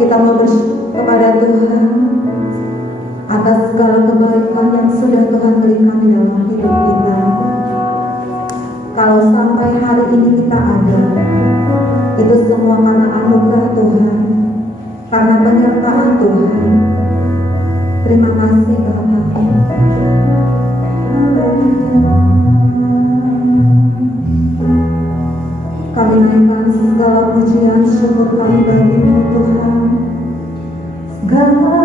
Kita mau bersyukur kepada Tuhan atas segala kebaikan yang sudah Tuhan berikan di dalam hidup kita. Kalau sampai hari ini kita ada, itu semua karena anugerah Tuhan, karena penyertaan Tuhan. Terima kasih Bapak. Kami naikkan segala pujian syukur kami bagi-Mu Tuhan. Segala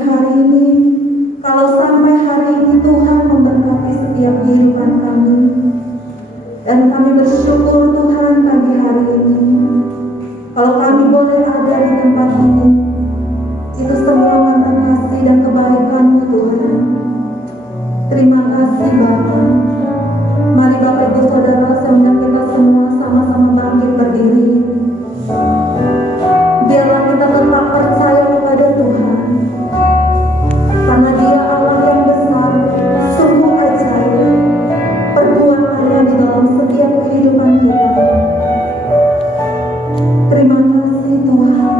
pagi hari ini, kalau sampai hari ini Tuhan memberkati setiap kehidupan kami, dan kami bersyukur Tuhan pagi hari ini, kalau kami boleh ada di tempat ini, itu semua karena kasih dan kebaikan-Mu Tuhan. Terima kasih Bapa. Mari Bapak Ibu Saudara, saya undang kita semua sama-sama bangkit berdiri. Biarlah kita tetap percaya kepada Tuhan, karena Dia Allah yang besar, sungguh ajaib perbuatannya di dalam setiap kehidupan kita. Terima kasih Tuhan.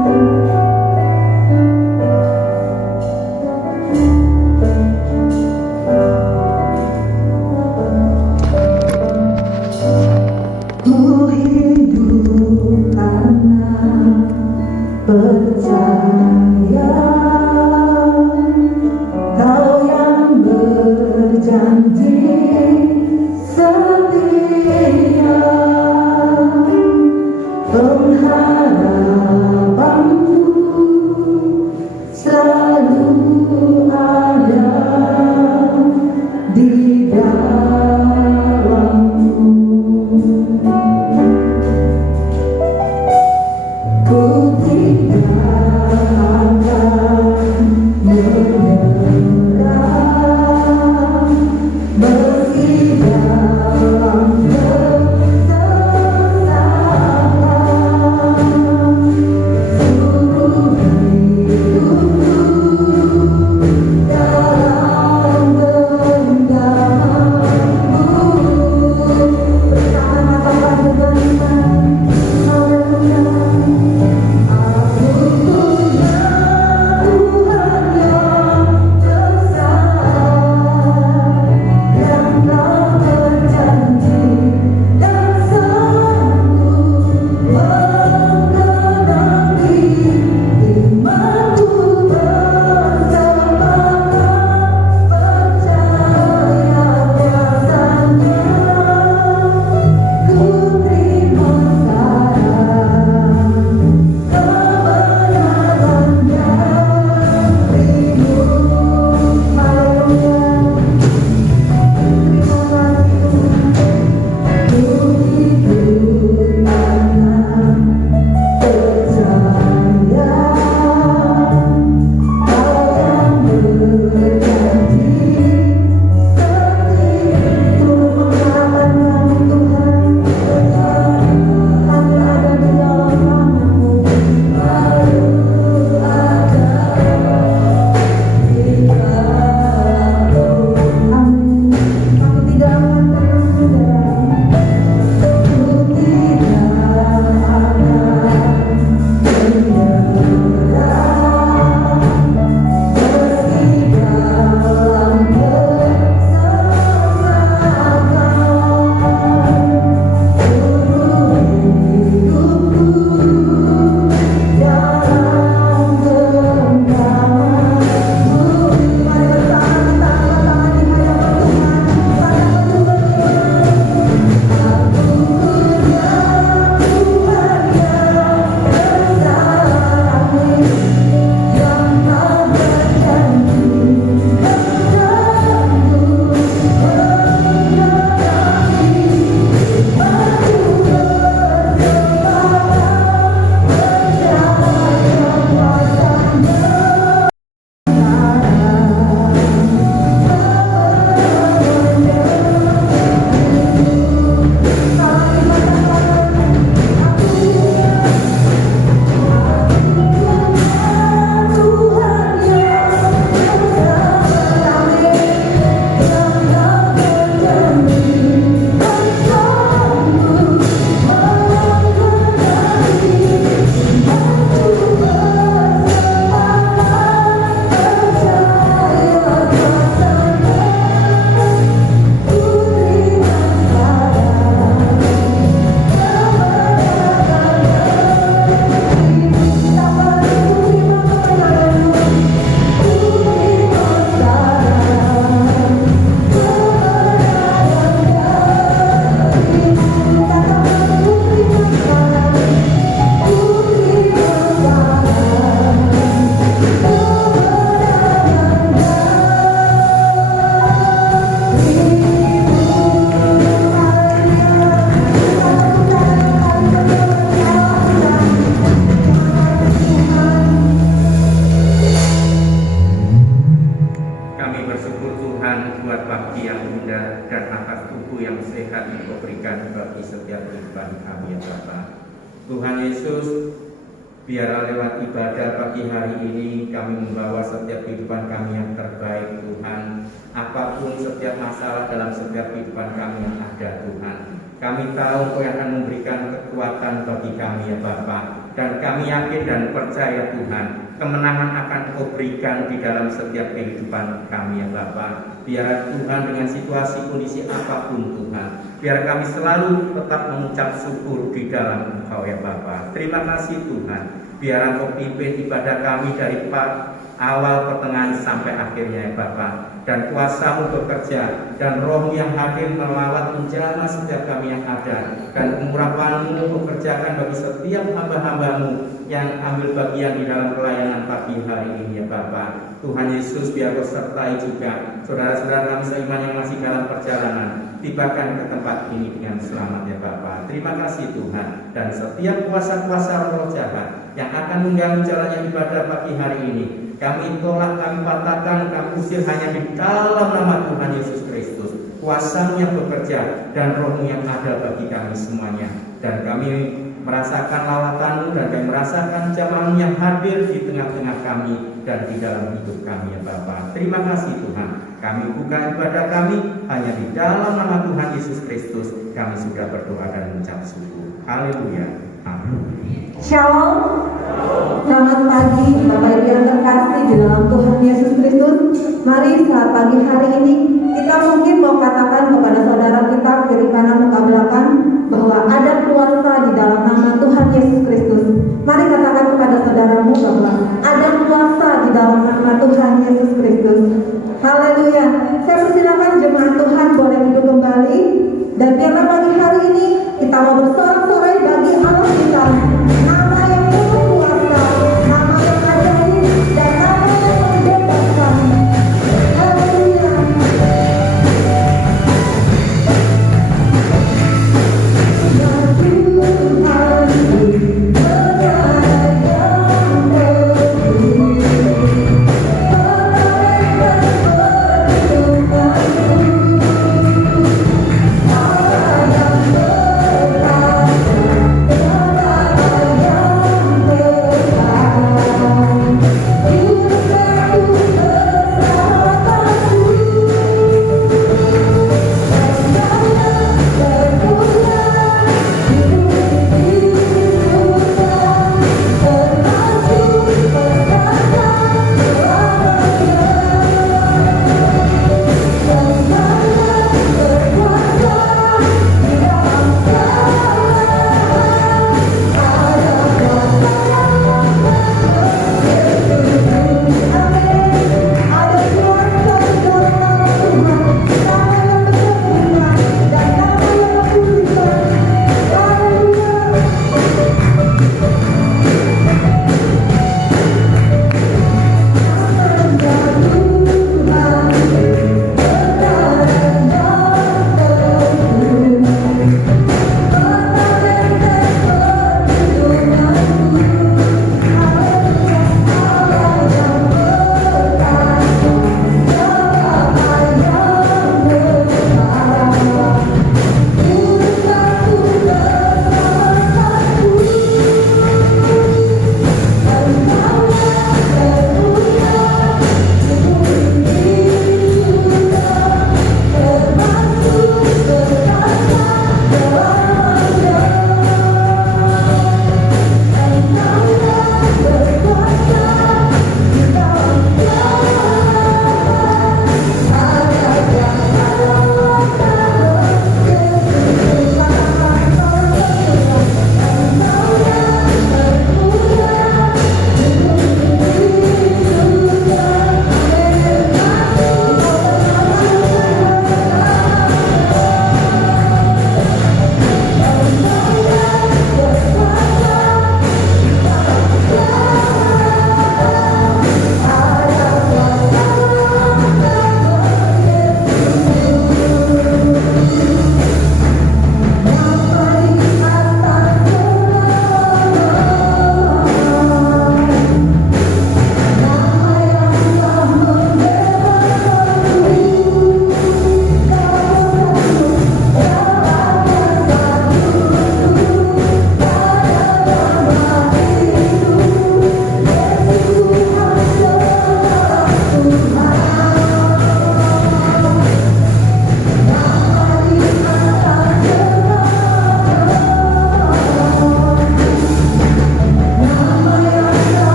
tubuh yang sehat Engkau berikan bagi setiap kehidupan kami ya Bapa. Tuhan Yesus, biarlah lewat ibadah pagi hari ini kami membawa setiap kehidupan kami yang terbaik Tuhan. Apapun setiap masalah dalam setiap kehidupan kami yang ada Tuhan, kami tahu Engkau yang akan memberikan kekuatan bagi kami ya Bapa. Dan kami yakin dan percaya Tuhan, kemenangan akan Engkau berikan di dalam setiap kehidupan kami ya Bapa. Biar Tuhan dengan situasi kondisi apapun Tuhan, biar kami selalu tetap mengucap syukur di dalam Engkau ya Bapa. Terima kasih Tuhan. Biar Engkau pimpin ibadah kami dari awal, pertengahan sampai akhirnya ya Bapa. Dan kuasa-Mu bekerja, dan Roh yang hadir melawat menjamah setiap kami yang ada, dan kemurahan-Mu bekerjakan bagi setiap hamba-hamba-Mu yang ambil bagian di dalam pelayanan pagi hari ini ya Bapa. Tuhan Yesus, biar Kau sertai juga saudara-saudara kami seiman yang masih dalam perjalanan, tibakan ke tempat ini dengan selamat ya Bapa. Terima kasih Tuhan. Dan setiap kuasa-kuasa roh jahat yang akan mengganggu jalannya ibadah pagi hari ini, kami tolak, kami patahkan, kami usir hanya di dalam nama Tuhan Yesus Kristus. Kuasa-Mu yang bekerja dan Roh-Mu yang ada bagi kami semuanya. Dan kami merasakan lawatan-Mu, dan kami merasakan jamaah-Mu yang hadir di tengah-tengah kami dan di dalam hidup kami ya Bapa. Terima kasih Tuhan. Kami buka ibadah kami hanya di dalam nama Tuhan Yesus Kristus. Kami sudah berdoa dan mengucap syukur. Haleluya. Amin. Shalom. Selamat pagi Bapak Ibu yang terkasih di dalam Tuhan Yesus Kristus. Mari saat pagi hari ini kita mungkin mau katakan kepada saudara kita kiri kanan muka belakang bahwa ada kuasa di dalam nama Tuhan Yesus Kristus. Mari katakan kepada saudaramu bahwa ada kuasa di dalam nama Tuhan Yesus Kristus. Haleluya. Saya persilakan jemaat Tuhan boleh duduk kembali, dan biarlah pagi hari ini kita mau bersorak-sorai bagi Allah kita. Nama yang penuh kuasa, nama yang ajaib, dan nama yang membebaskan. Haleluya. Ya Tuhan, negara yang berdiri,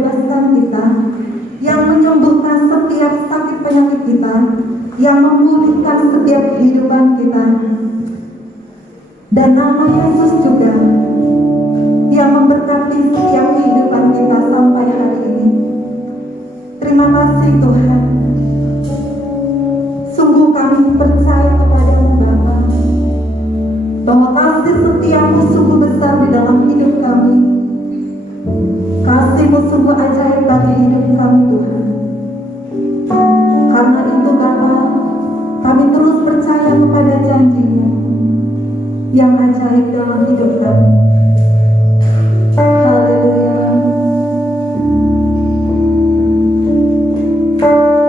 membebaskan kita, yang menyembuhkan setiap sakit penyakit kita, yang memulihkan setiap kehidupan kita. Dan nama Yesus juga yang memberkati setiap kehidupan kita sampai hari ini. Terima kasih Tuhan. Sungguh kami percaya kepada-Mu Bapa, bahwa kasih setiamu sungguh besar di dalam hidup kami. Kasih-Mu sungguh ajaib bagi hidup kami Tuhan. Karena itu Bapa, kami terus percaya kepada janji-Mu yang ajaib dalam hidup kami. Haleluya. Kau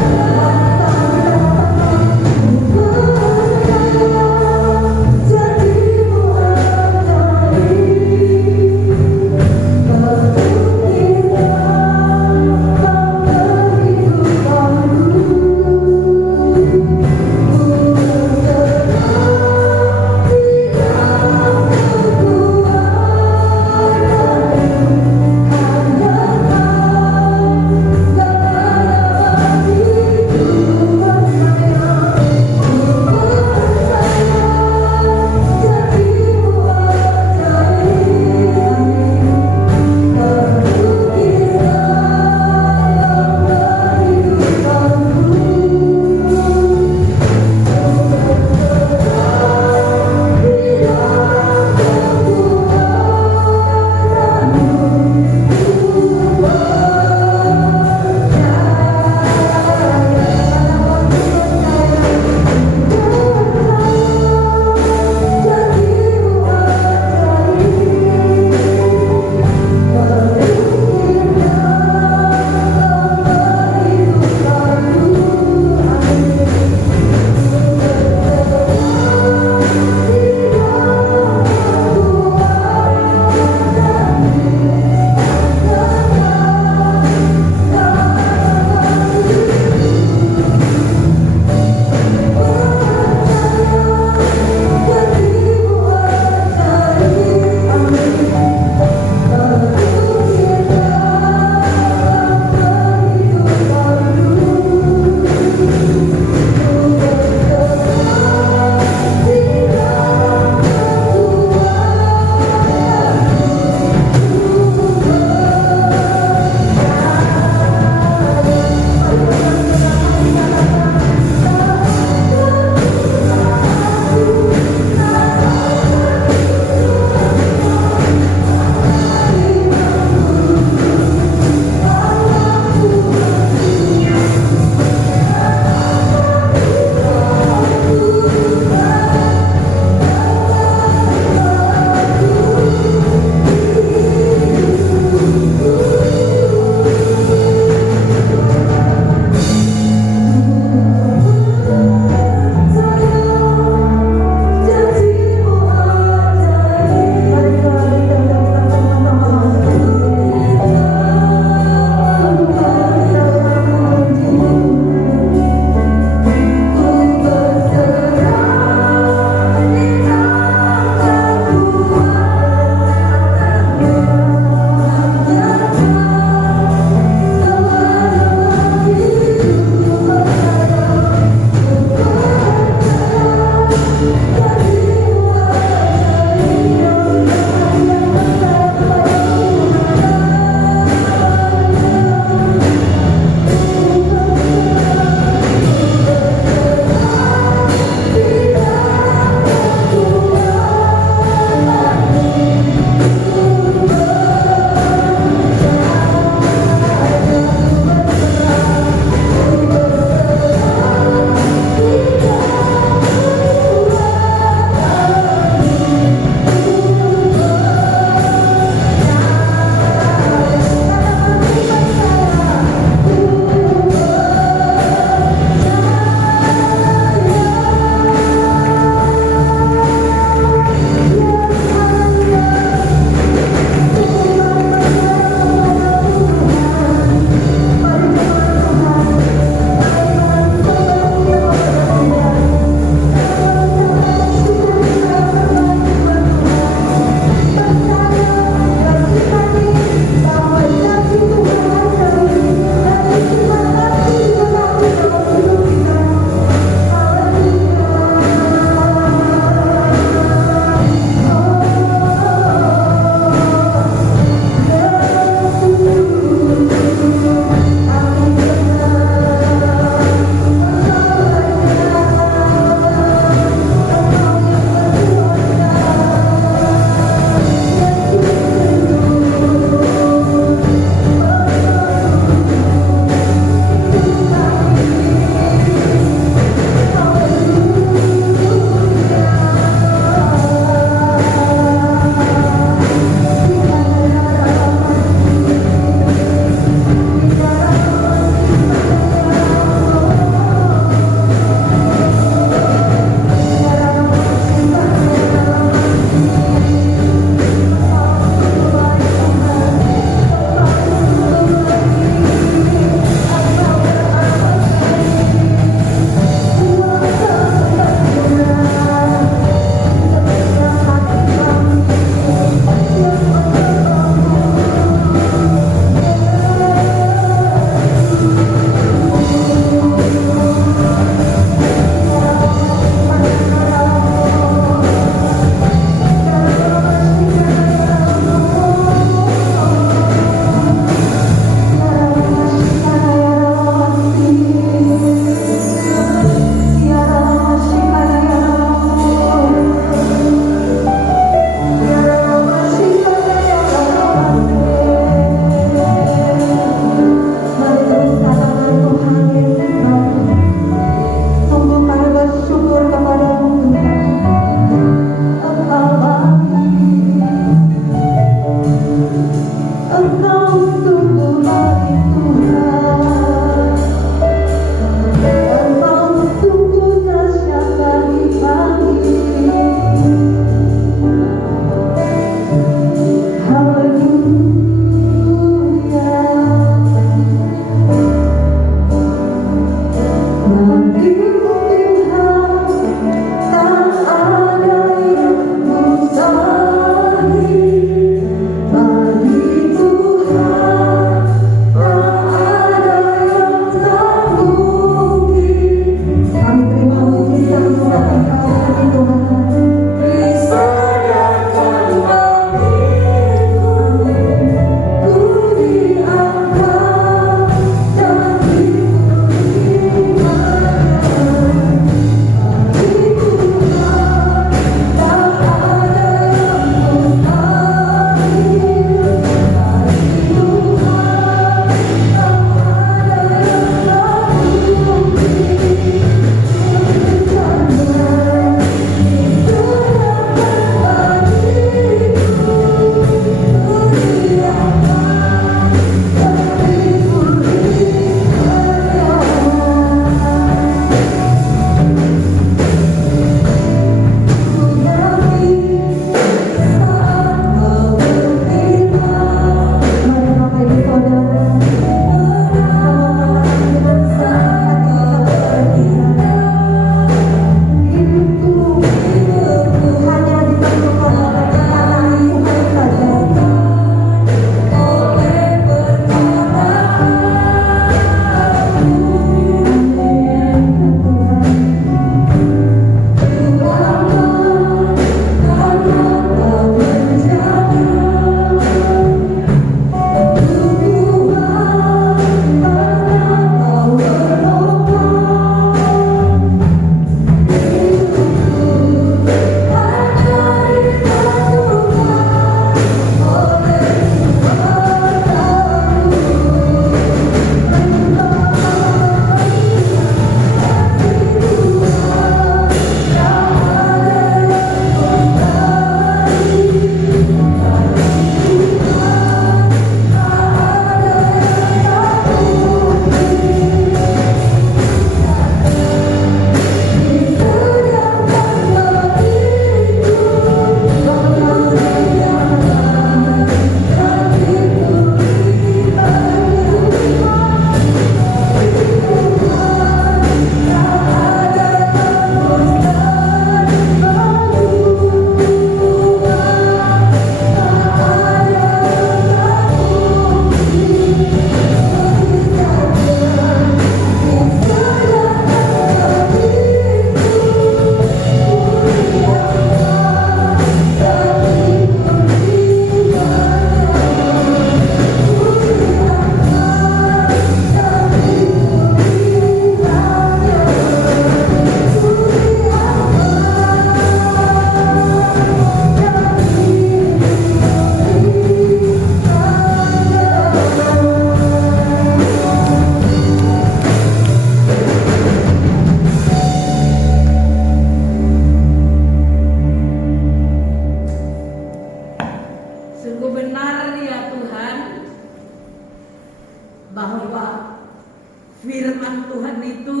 firman Tuhan itu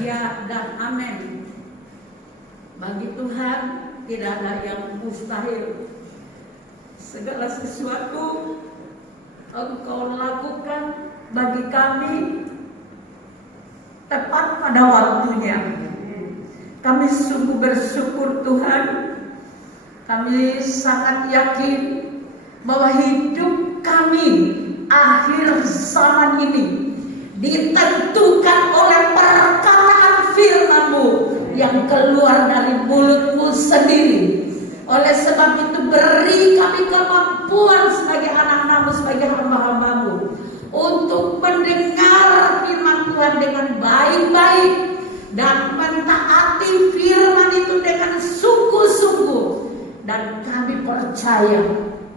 iya dan amin. Bagi Tuhan tidak ada yang mustahil. Segala sesuatu Engkau lakukan bagi kami tepat pada waktunya. Kami sungguh bersyukur Tuhan. Kami sangat yakin bahwa hidup kami akhir zaman ini ditentukan oleh perkataan firman-Mu yang keluar dari mulut-Mu sendiri. Oleh sebab itu beri kami kemampuan sebagai anak-anak-Mu, sebagai hamba-hamba-Mu untuk mendengar firman Tuhan dengan baik-baik dan mentaati firman itu dengan sungguh-sungguh. Dan kami percaya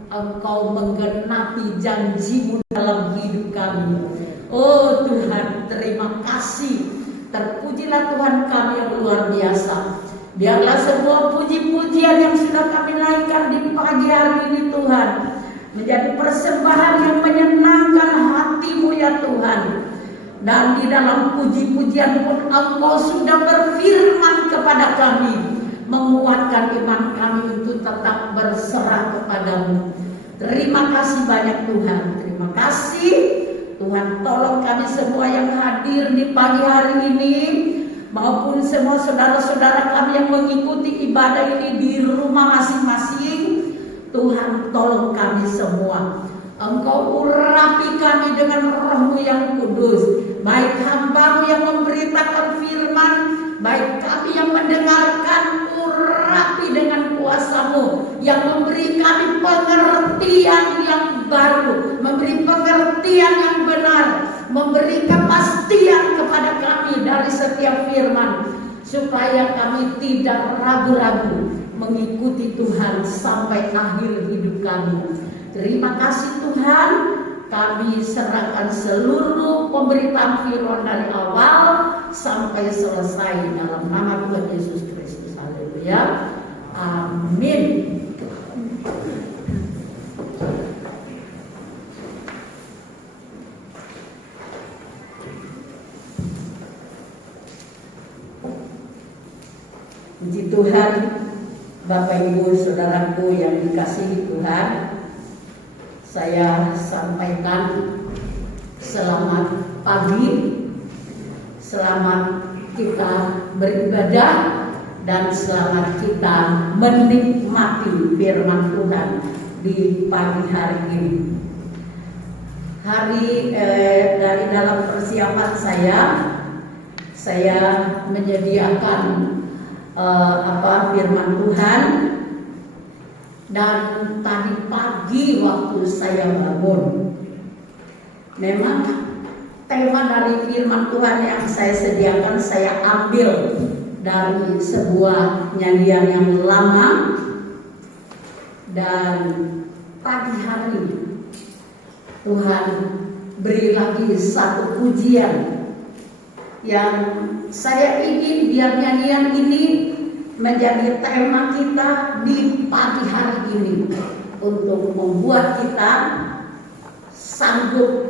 Engkau menggenapi janji-Mu dalam hidup kami. Oh Tuhan, terima kasih. Terpujilah Tuhan kami yang luar biasa. Biarlah semua puji-pujian yang sudah kami naikkan di pagi hari ini Tuhan menjadi persembahan yang menyenangkan hati-Mu ya Tuhan. Dan di dalam puji-pujian pun Engkau sudah berfirman kepada kami, menguatkan iman kami untuk tetap berserah kepada-Mu. Terima kasih banyak Tuhan. Terima kasih Tuhan, tolong kami semua yang hadir di pagi hari ini, maupun semua saudara-saudara kami yang mengikuti ibadah ini di rumah masing-masing. Tuhan, tolong kami semua. Engkau urapi kami dengan Roh-Mu yang kudus. Baik hamba-Mu yang memberitakan firman, baik kami yang mendengarkan, urapi dengan kuasa-Mu yang memberi kami pengertian yang baru, memberi pengertian yang benar, memberi kepastian kepada kami dari setiap firman, supaya kami tidak ragu-ragu mengikuti Tuhan sampai akhir hidup kami. Terima kasih Tuhan, kami serahkan seluruh pemberitaan firman dari awal sampai selesai dalam nama Tuhan Yesus Kristus. Haleluya. Amin. Puji Tuhan, Bapak Ibu Saudaraku yang dikasihi Tuhan, saya sampaikan selamat pagi, selamat kita beribadah, dan selamat kita menikmati firman Tuhan di pagi hari ini. Dari dalam persiapan saya menyediakan firman Tuhan, dan tadi pagi waktu saya bangun, memang tema dari firman Tuhan yang saya sediakan saya ambil dari sebuah nyanyian yang lama. Dan pagi hari Tuhan beri lagi satu pujian yang saya ingin biar nyanyian ini menjadi tema kita di pagi hari ini, untuk membuat kita sanggup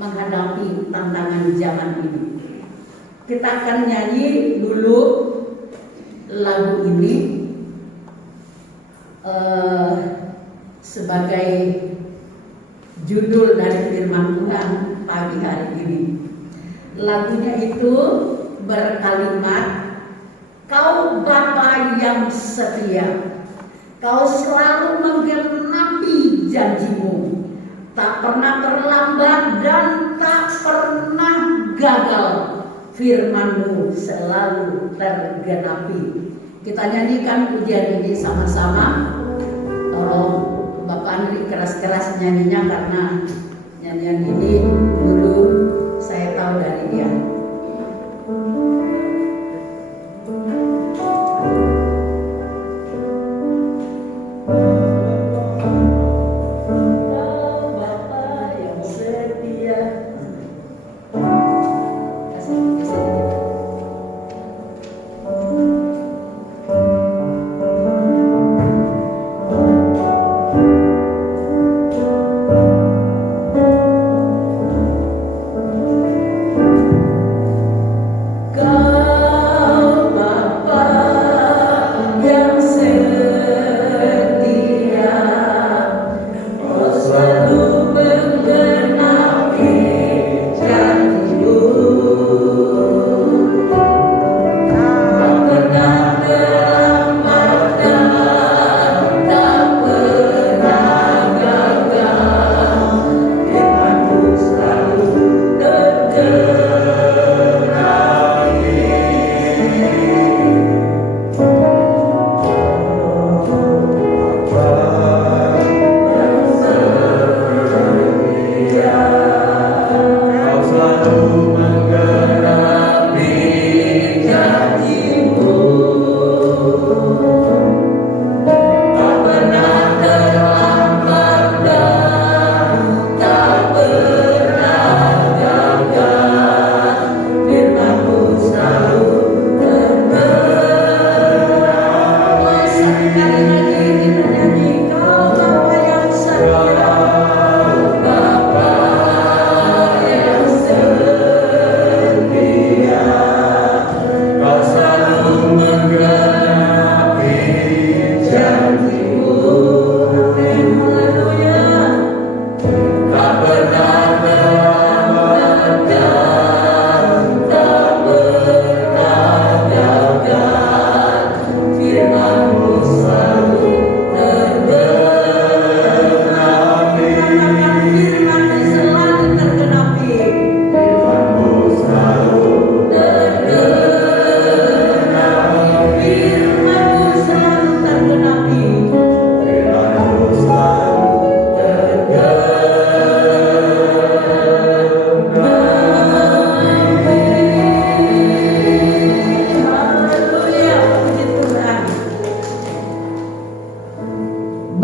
menghadapi tantangan zaman ini. Kita akan nyanyi dulu lagu ini sebagai judul dari firman Tuhan pagi hari ini. Lagunya itu berkalimat, Kau Bapa yang setia, Kau selalu menggenapi janji-Mu, tak pernah terlambat dan tak pernah gagal, firman-Mu selalu tergenapi. Kita nyanyikan pujian ini sama-sama. Tolong Bapak Andri keras-keras nyanyinya, karena nyanyian ini dulu saya tahu dari dia. Kau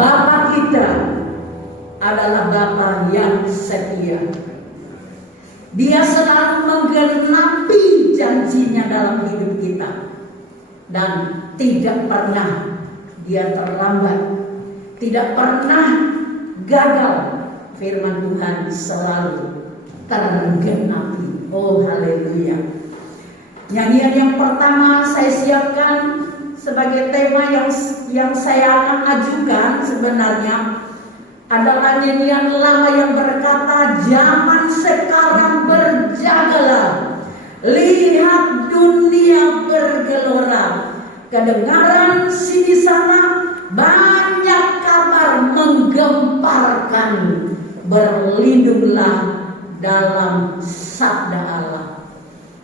Bapa kita adalah Bapa yang setia. Dia selalu menggenapi janjinya dalam hidup kita. Dan tidak pernah dia terlambat, tidak pernah gagal. Firman Tuhan selalu tergenapi. Oh haleluya. Nyanyian yang pertama saya siapkan sebagai tema yang saya akan ajukan sebenarnya adalah nyanyian lama yang berkata, zaman sekarang berjagalah, lihat dunia bergelora, kedengaran sini sana banyak kabar menggemparkan, berlindunglah dalam sabda Allah.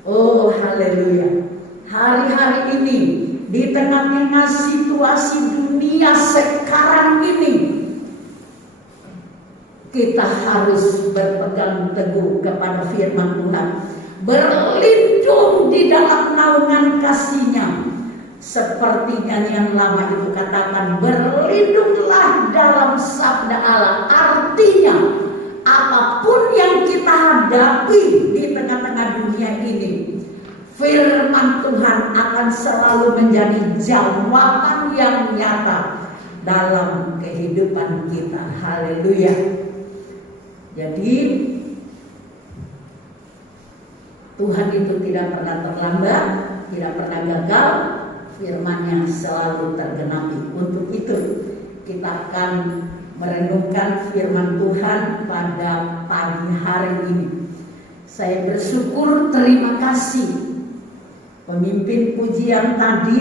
Oh haleluya. Hari-hari ini di tengah-tengah situasi dunia sekarang ini, kita harus berpegang teguh kepada firman Tuhan, berlindung di dalam naungan kasih-Nya. Seperti nyanyian lama itu katakan, berlindunglah dalam sabda Allah. Artinya apapun yang kita hadapi di tengah-tengah dunia ini, firman Tuhan akan selalu menjadi jawaban yang nyata dalam kehidupan kita. Haleluya. Jadi Tuhan itu tidak pernah terlambat, tidak pernah gagal, firman-Nya selalu tergenapi. Untuk itu kita akan merenungkan firman Tuhan pada pagi hari ini. Saya bersyukur, terima kasih pemimpin pujian tadi,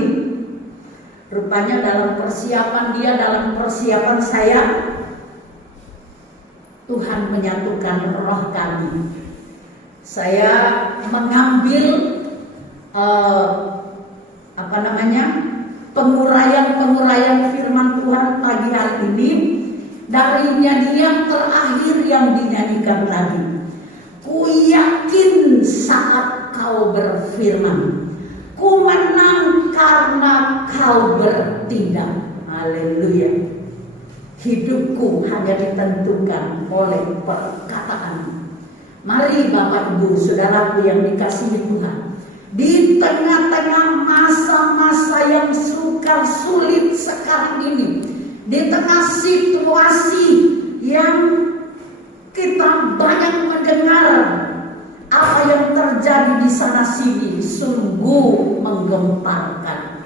rupanya dalam persiapan dia, dalam persiapan saya, Tuhan menyatukan roh kami. Saya mengambil penguraian firman Tuhan pagi hari ini dari nyanyian terakhir yang dinyanyikan tadi. Ku yakin saat kau berfirman, ku menang karena kau bertindak. Haleluya. Hidupku hanya ditentukan oleh perkataan. Mari Bapak Ibu Saudaraku yang dikasihi Tuhan, di tengah-tengah masa-masa yang sukar sulit sekarang ini, di tengah situasi yang kita banyak mendengar apa yang terjadi di sana sini, sungguh menggemparkan.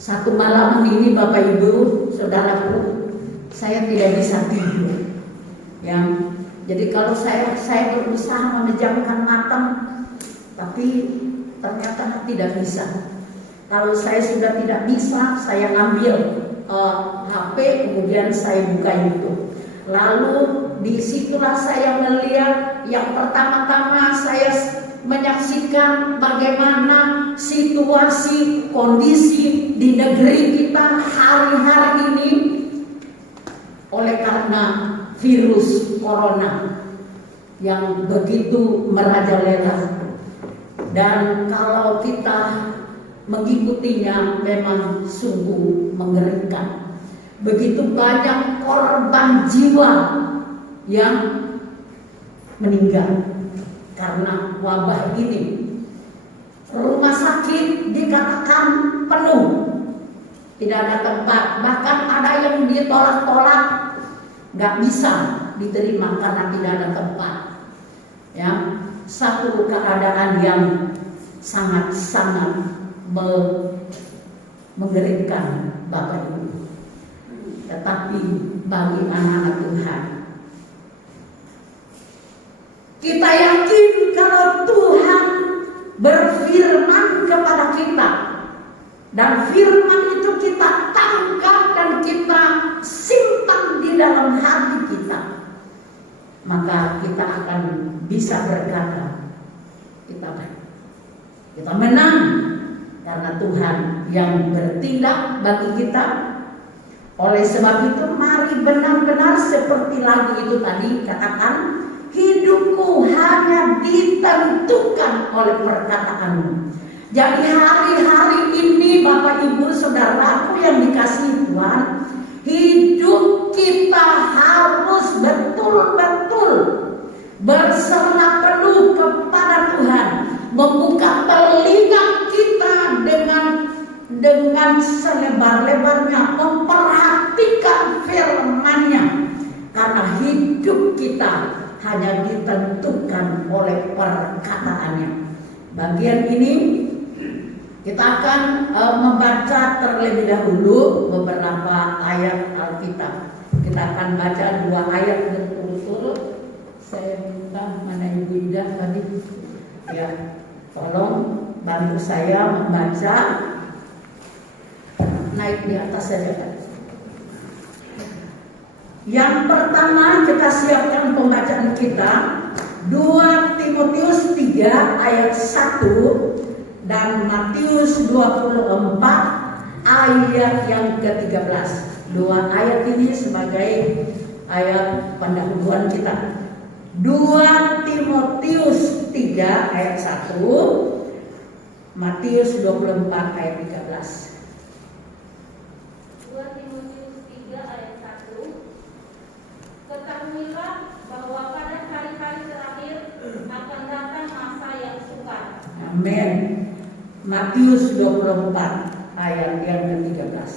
Satu malam ini Bapak Ibu Saudaraku, saya tidak bisa tidur. Jadi kalau saya berusaha memejamkan mata, tapi ternyata tidak bisa. Kalau saya sudah tidak bisa, saya ambil HP, kemudian saya buka YouTube. Lalu disitulah saya melihat, yang pertama-tama saya menyaksikan bagaimana situasi kondisi di negeri kita hari-hari ini oleh karena virus corona yang begitu merajalela. Dan kalau kita mengikutinya memang sungguh mengerikan. Begitu banyak korban jiwa yang meninggal karena wabah ini. Rumah sakit dikatakan penuh, tidak ada tempat. Bahkan ada yang ditolak-tolak, nggak bisa diterima karena tidak ada tempat. Ya, satu keadaan yang sangat-sangat mengerikan Bapak Ibu. Tetapi bagi anak-anak Tuhan, kita yakin kalau Tuhan berfirman kepada kita, dan firman itu kita tangkap dan kita simpan di dalam hati kita, maka kita akan bisa berkata, kita menang karena Tuhan yang bertindak bagi kita. Oleh sebab itu mari benar-benar seperti lagu itu tadi katakan, hidupku hanya ditentukan oleh perkataanmu. Jadi hari-hari ini Bapak Ibu Saudaraku yang dikasihi Tuhan, hidup berserah penuh kepada Tuhan, membuka telinga kita dengan selebar-lebarnya, memperhatikan firman-Nya, karena hidup kita hanya ditentukan oleh perkataannya. Bagian ini kita akan membaca terlebih dahulu beberapa ayat Alkitab. Kita akan baca 2 ayat berturut-turut. Saya minta mana Ibu Ida tadi, ya, tolong bantu saya membaca. Naik di atas saja, Pak. Yang pertama kita siapkan pembacaan kita 2 Timotius 3 ayat 1 dan Matius 24 ayat yang ke-13. 2 ayat ini sebagai ayat pendahuluan kita. 2 Timotius 3 ayat 1, Matius 24 ayat 13. 2 Timotius 3 ayat 1. Ketahuilah bahwa pada hari-hari terakhir akan datang masa yang sukar. Amin. Matius 24 ayat yang ke-13.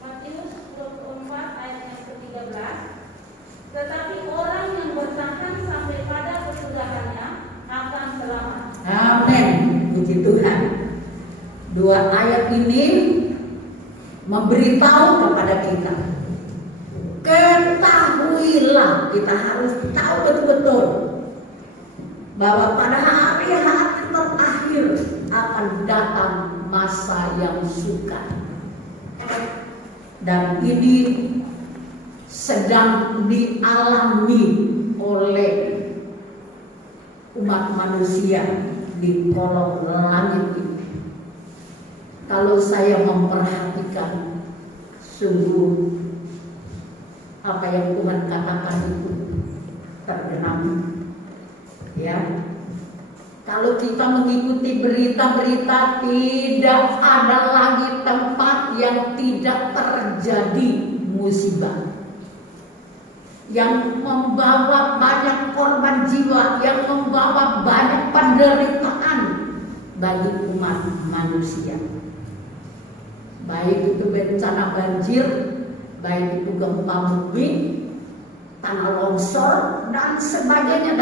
Matius 24 ayat yang ke-13. Tetapi orang yang bertahan sampai pada kesudahannya akan selamat. Amin. Puji Tuhan. 2 ayat ini memberitahu kepada kita, ketahuilah, kita harus tahu betul-betul bahwa pada hari-hari terakhir akan datang masa yang sukar, dan ini sedang dialami oleh umat manusia di kolong langit ini. Kalau saya memperhatikan, sungguh apa yang Tuhan katakan itu tergenang. Ya, kalau kita mengikuti berita-berita, tidak ada lagi tempat yang tidak terjadi musibah yang membawa banyak korban jiwa, yang membawa banyak penderitaan bagi umat manusia. Baik itu bencana banjir, baik itu gempa bumi, tanah longsor, dan sebagainya.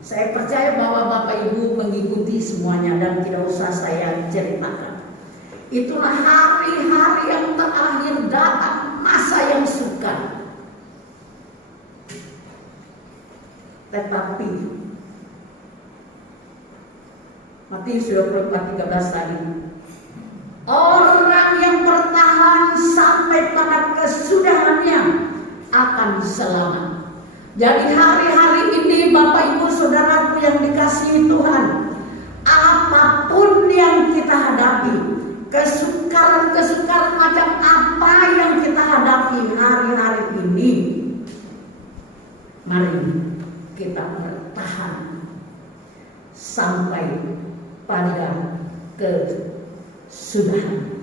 Saya percaya bahwa Bapak Ibu mengikuti semuanya dan tidak usah saya ceritakan. Itulah hari-hari yang terakhir datang, masa yang sukar. Tetapi Matius 24:13 tadi, orang yang bertahan sampai pada kesudahannya akan selamat. Jadi hari-hari ini Bapak Ibu Saudaraku yang dikasihi Tuhan, apapun yang kita hadapi, kesukaran macam apa yang kita hadapi hari-hari ini, mari kita bertahan sampai pada kesudahan.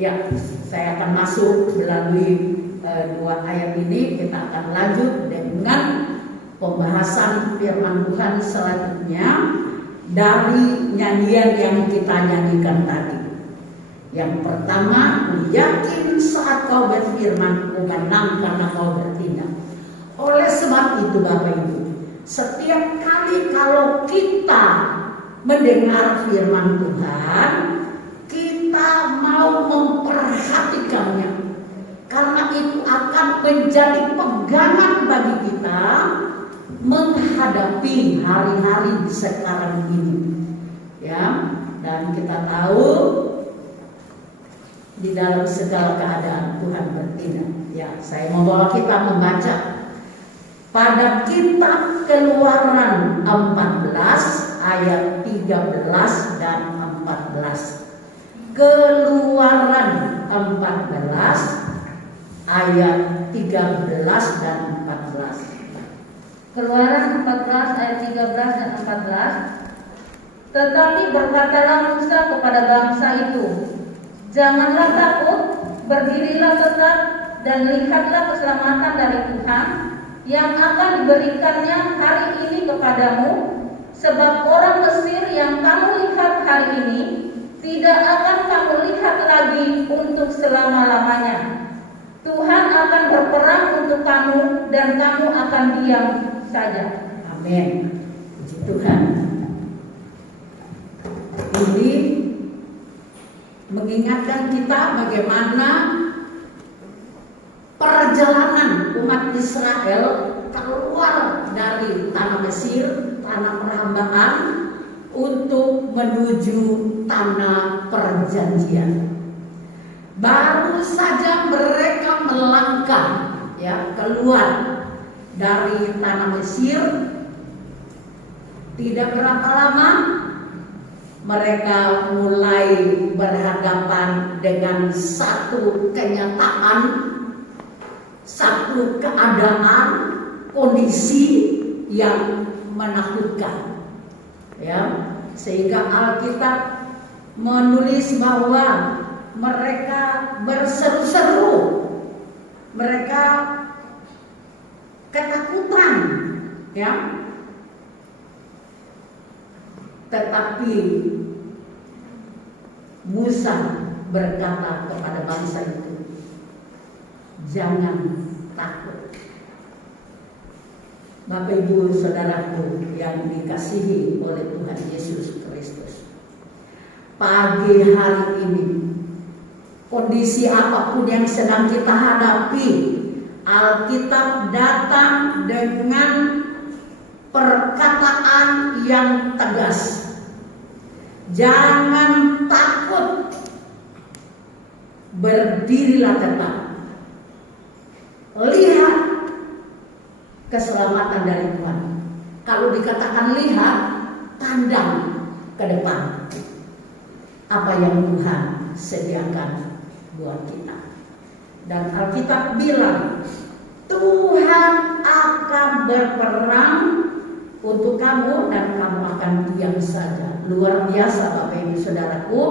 Ya, saya akan masuk melalui 2 ayat ini. Kita akan lanjut dengan pembahasan firman Tuhan selanjutnya dari nyanyian yang kita nyanyikan tadi. Yang pertama, yakin saat kau berfirman, ku menang karena kau bertindak. Oleh sebab itu Bapak Ibu, setiap kali kalau kita mendengar firman Tuhan, kita mau memperhatikannya, karena itu akan menjadi pegangan bagi kita menghadapi hari-hari sekarang ini. Ya, dan kita tahu di dalam segala keadaan Tuhan bertindak. Ya, saya membawa kita membaca pada kitab Keluaran 14 ayat 13 dan 14. Keluaran 14 ayat 13 dan 14. Keluaran 14 ayat 13 dan 14. Tetapi berkatalah Musa kepada bangsa itu, janganlah takut, berdirilah tetap dan lihatlah keselamatan dari Tuhan yang akan diberikannya hari ini kepadamu, sebab orang Mesir yang kamu lihat hari ini tidak akan kamu lihat lagi untuk selama-lamanya. Tuhan akan berperang untuk kamu dan kamu akan diam saja. Amin. Puji Tuhan. Ini mengingatkan kita bagaimana perjalanan umat Israel keluar dari tanah Mesir, tanah perhambaan, untuk menuju tanah perjanjian. Baru saja mereka melangkah keluar dari tanah Mesir, tidak berapa lama mereka mulai berhadapan dengan satu kenyataan, satu keadaan, kondisi yang menakutkan. Sehingga Alkitab menulis bahwa mereka berseru-seru, mereka ketakutan, tetapi Musa berkata kepada bangsa itu, jangan takut. Bapak Ibu Saudaraku yang dikasihi oleh Tuhan Yesus Kristus, pagi hari ini kondisi apapun yang sedang kita hadapi, Alkitab datang dengan perkataan yang tegas. Jangan takut, berdirilah tetap. Lihat keselamatan dari Tuhan. Kalau dikatakan lihat, pandang ke depan. Apa yang Tuhan sediakan buat kita. Dan Alkitab bilang, Tuhan akan berperang untuk kamu dan kamu akan diam saja. Luar biasa Bapak Ibu Saudaraku,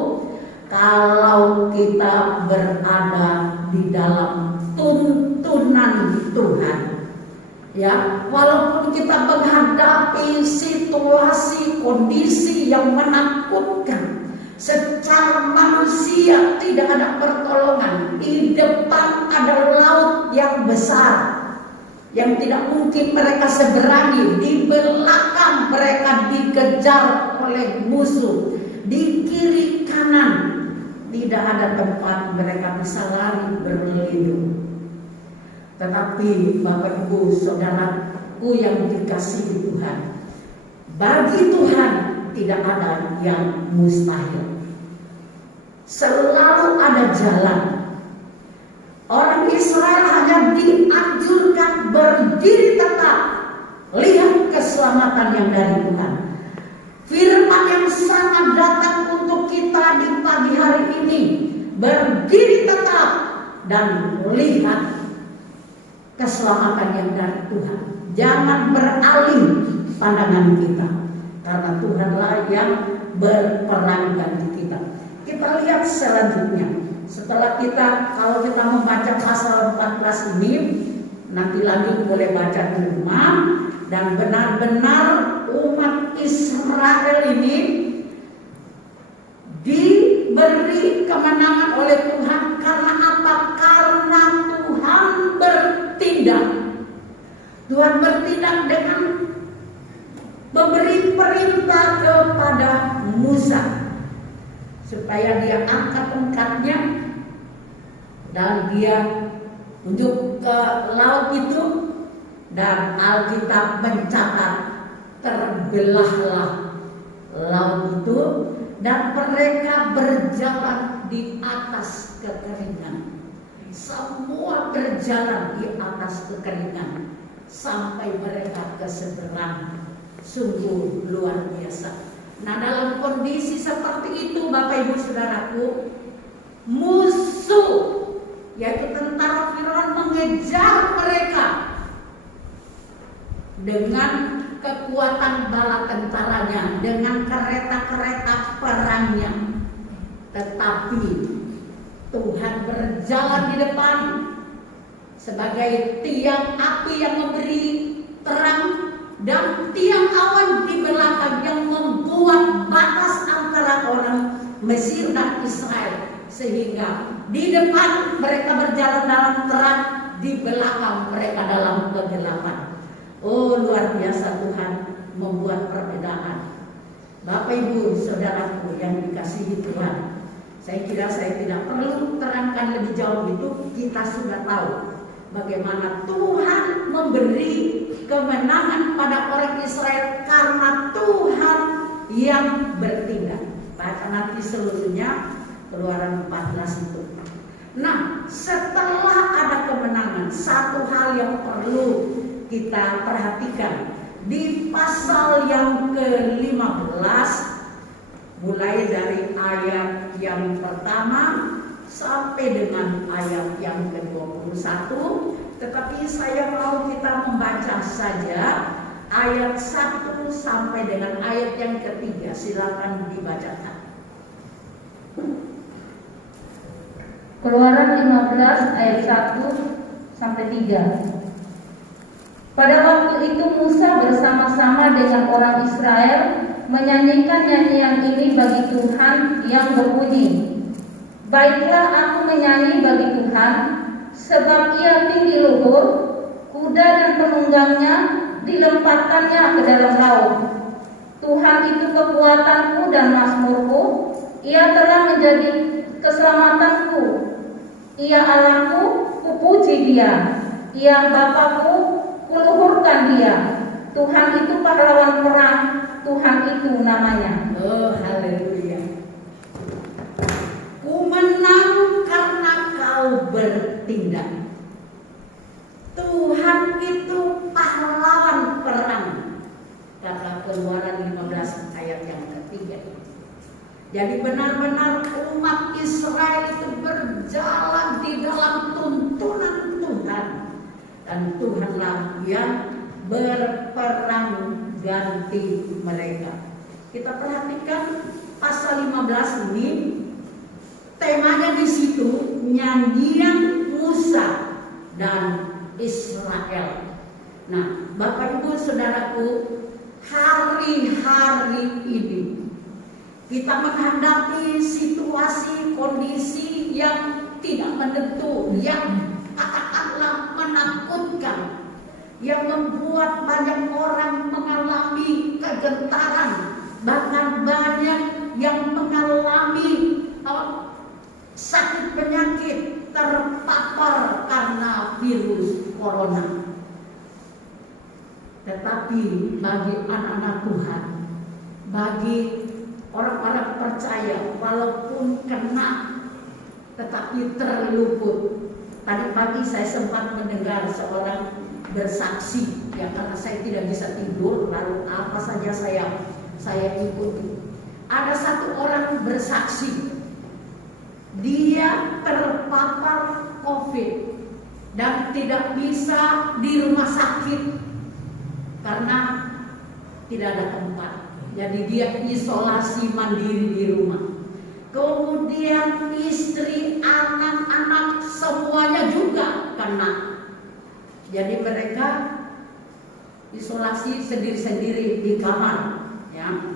kalau kita berada di dalam tuntunan Tuhan. Walaupun kita menghadapi situasi, kondisi yang menakutkan, secara manusia tidak ada pertolongan. Di depan ada laut yang besar yang tidak mungkin mereka seberangi. Di belakang mereka dikejar oleh musuh. Di kiri kanan tidak ada tempat mereka bisa lari berlindung. Tetapi Bapak Ibu Saudaraku yang dikasihi Tuhan, bagi Tuhan tidak ada yang mustahil. Selalu ada jalan. Orang Israel hanya dianjurkan berdiri tetap, lihat keselamatan yang dari Tuhan. Firman yang sangat datang untuk kita di pagi hari ini, berdiri tetap dan lihat keselamatan yang dari Tuhan. Jangan beralih pandangan kita, karena Tuhanlah yang berperang bagi kita. Kita lihat selanjutnya. Setelah kalau kita membaca pasal 14 ini, nanti lagi boleh baca di rumah. Dan benar-benar umat Israel ini diberi kemenangan oleh Tuhan. Karena apa? Karena Tuhan bertindak. Tuhan bertindak dengan memberi perintah kepada Musa supaya dia angkat tongkatnya dan dia tunjuk ke laut itu, dan Alkitab mencatat terbelahlah laut itu dan mereka berjalan di atas kekeringan. Semua berjalan di atas kekeringan sampai mereka ke seberang. Sungguh luar biasa. Nah, dalam kondisi seperti itu Bapak Ibu Saudaraku, musuh yaitu tentara Firaun mengejar mereka dengan kekuatan bala tentaranya, dengan kereta-kereta perangnya. Tetapi Tuhan berjalan di depan sebagai tiang api yang memberi terang dan tiang awan di belakang yang membuat batas antara orang Mesir dan Israel, sehingga di depan mereka berjalan dalam terang, di belakang mereka dalam kegelapan. Oh, luar biasa Tuhan membuat perbedaan. Bapak Ibu Saudaraku yang dikasihi Tuhan, saya kira saya tidak perlu terangkan lebih jauh, itu kita sudah tahu bagaimana Tuhan memberi kemenangan pada orang Israel karena Tuhan yang bertindak. Baca nanti seluruhnya Keluaran 14 itu. Nah, setelah ada kemenangan, satu hal yang perlu kita perhatikan di pasal yang ke-15, mulai dari ayat yang pertama sampai dengan ayat yang ke-21. Tetapi saya mau kita membaca saja ayat 1 sampai dengan ayat yang ketiga. Silakan dibacakan. Keluaran 15 ayat 1 sampai 3. Pada waktu itu Musa bersama-sama dengan orang Israel menyanyikan nyanyian ini bagi Tuhan yang berbunyi, baiklah aku menyanyi bagi Tuhan, sebab ia tinggi luhur, kuda dan penunggangnya dilemparkannya ke dalam laut. Tuhan itu kekuatanku dan mazmurku, ia telah menjadi keselamatanku. Ia Allahku, kupuji dia. Ia Bapakku, kuluhurkan dia. Tuhan itu pahlawan perang, Tuhan itu namanya. Oh, haleluya. Ku menang karena kau bertindak. Tuhan itu pahlawan perang, kata Keluaran 15 ayat yang ketiga. Jadi benar-benar umat Israel itu berjalan di dalam tuntunan Tuhan, dan Tuhanlah yang berperang ganti mereka. Kita perhatikan pasal 15 ini, temanya di situ nyanyian Musa dan Israel. Nah, Bapak Ibu Saudaraku, hari-hari ini kita menghadapi situasi kondisi yang tidak menentu, yang katakanlah menakutkan, yang membuat banyak orang mengalami kegentaran, bahkan banyak yang mengalami sakit penyakit, terpapar karena virus corona. Tetapi bagi anak-anak Tuhan, bagi orang-orang percaya, walaupun kena tetapi terluput. Tadi pagi saya sempat mendengar seorang bersaksi, ya, karena saya tidak bisa tidur, lalu apa saja saya ikuti. Ada satu orang bersaksi, dia terpapar COVID dan tidak bisa di rumah sakit karena tidak ada tempat. Jadi dia isolasi mandiri di rumah. Kemudian istri, anak-anak semuanya juga kena. Jadi mereka isolasi sendiri-sendiri di kamar, ya.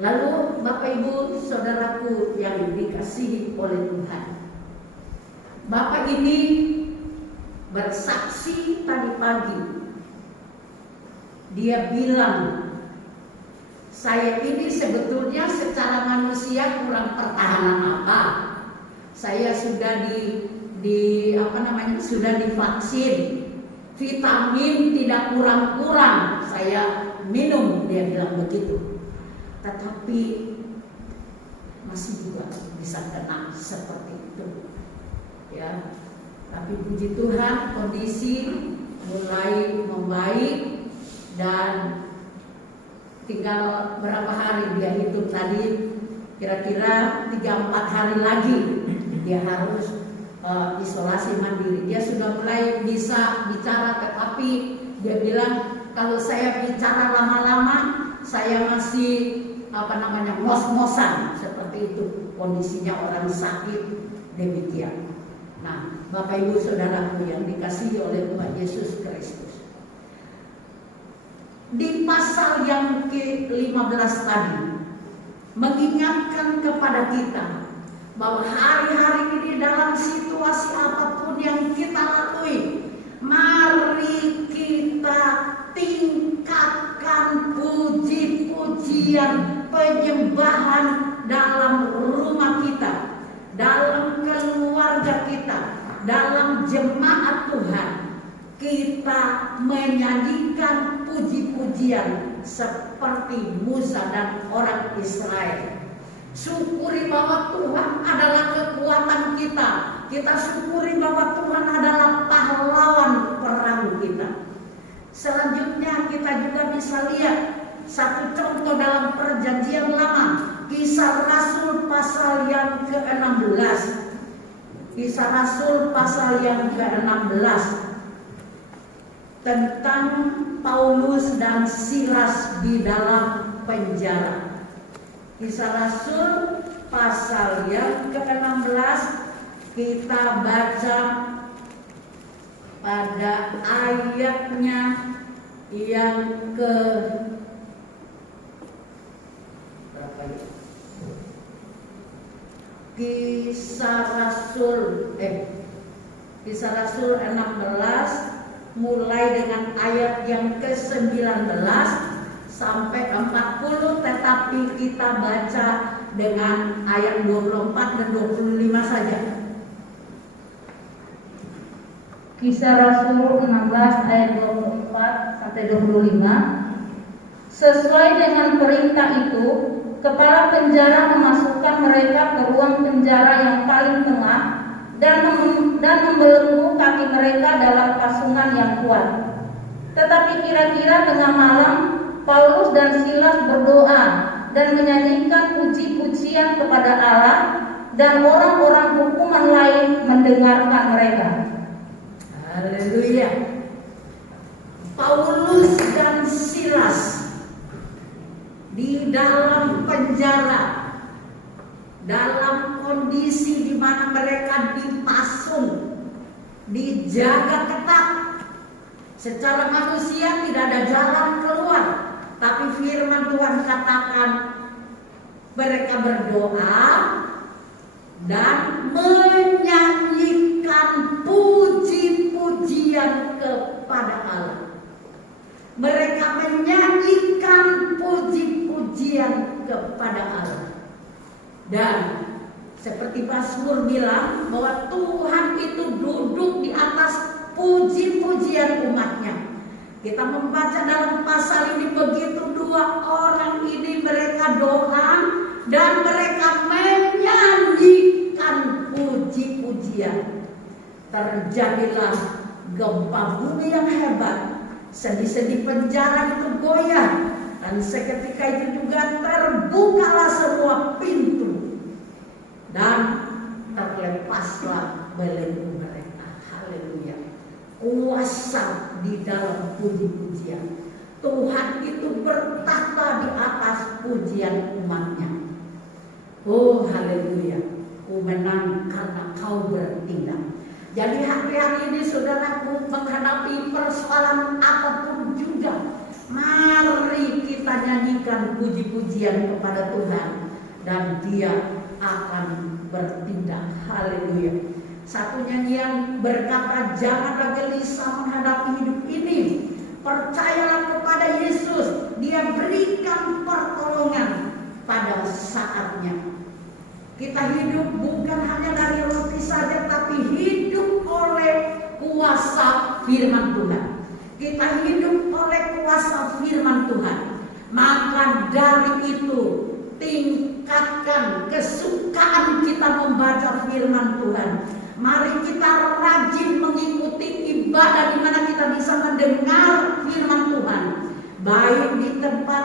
Lalu Bapak Ibu Saudaraku yang dikasihi oleh Tuhan, Bapak ini bersaksi tadi pagi. Dia bilang, saya ini sebetulnya secara manusia kurang pertahanan apa. Saya sudah sudah divaksin, vitamin tidak kurang-kurang saya minum, dia bilang begitu. Tetapi masih juga bisa kena seperti itu, ya. Tapi puji Tuhan kondisi mulai membaik dan tinggal berapa hari, dia hitung tadi, kira-kira 3-4 hari lagi dia harus isolasi mandiri. Dia sudah mulai bisa bicara, tetapi dia bilang, kalau saya bicara lama-lama saya masih ngos-ngosan, seperti itu kondisinya orang sakit demikian. Nah, Bapak Ibu Saudaraku yang dikasihi oleh Tuhan Yesus Kristus. Di pasal yang ke-15 tadi mengingatkan kepada kita bahwa hari-hari ini dalam situasi apapun yang kita lalui, mari kita tingkatkan puji-pujian, penyembahan dalam rumah kita, dalam keluarga kita, dalam jemaat Tuhan. Kita menyanyikan puji-pujian seperti Musa dan orang Israel. Syukuri bahwa Tuhan adalah kekuatan kita. Kita syukuri bahwa Tuhan adalah pahlawan perang kita. Selanjutnya kita juga bisa lihat satu contoh dalam Perjanjian Lama, Kisah Rasul pasal yang ke-16. Kisah Rasul pasal yang ke-16 tentang Paulus dan Silas di dalam penjara. Kisah Rasul pasal yang ke-16 kita baca pada ayatnya yang ke berapa ya? Kisah Rasul 16 mulai dengan ayat yang ke-19 sampai 40, tetapi kita baca dengan ayat 24 dan 25 saja. Kisah Rasul 16 ayat 24 sampai 25. Sesuai dengan perintah itu, kepala penjara memasukkan mereka ke ruang penjara yang paling tengah dan membelenggu kaki mereka dalam pasungan yang kuat. Tetapi kira-kira tengah malam, Paulus dan Silas berdoa dan menyanyikan puji-pujian kepada Allah, dan orang-orang hukuman lain mendengarkan mereka. Haleluya. Paulus dan Silas di dalam penjara, dalam kondisi di mana mereka dipasung, dijaga ketat. Secara manusia tidak ada jalan keluar, tapi firman Tuhan katakan mereka berdoa dan menyanyikan puji-pujian kepada Allah. Mereka menyanyikan puji-pujian kepada Allah. Dan seperti Mazmur bilang bahwa Tuhan itu duduk di atas puji-pujian umatnya. Kita membaca dalam pasal ini begitu dua orang ini mereka doa dan mereka menyanyikan puji-pujian. Terjadilah gempa bumi yang hebat. Sendi-sendi penjara itu goyah. Dan seketika itu juga terbukalah semua pintu dan terlepaslah belenggu mereka. Haleluya. Kuasa di dalam puji-pujian. Tuhan itu bertahta di atas pujian umatnya. Oh haleluya. Ku menang karena kau bertindak. Jadi hari-hari ini saudaraku menghadapi persoalan apapun juga, mari kita nyanyikan puji-pujian kepada Tuhan dan Dia akan bertindak. Haleluya. Satu nyanyian berkata, janganlah gelisah menghadapi hidup ini. Percayalah kepada Yesus, Dia berikan pertolongan pada saatnya. Kita hidup bukan hanya dari roti saja, tapi hidup oleh kuasa firman Tuhan. Kita hidup oleh kuasa firman Tuhan. Maka dari itu tingkatkan kesukaan kita membaca firman Tuhan. Mari kita rajin mengikuti ibadah di mana kita bisa mendengar firman Tuhan, baik di tempat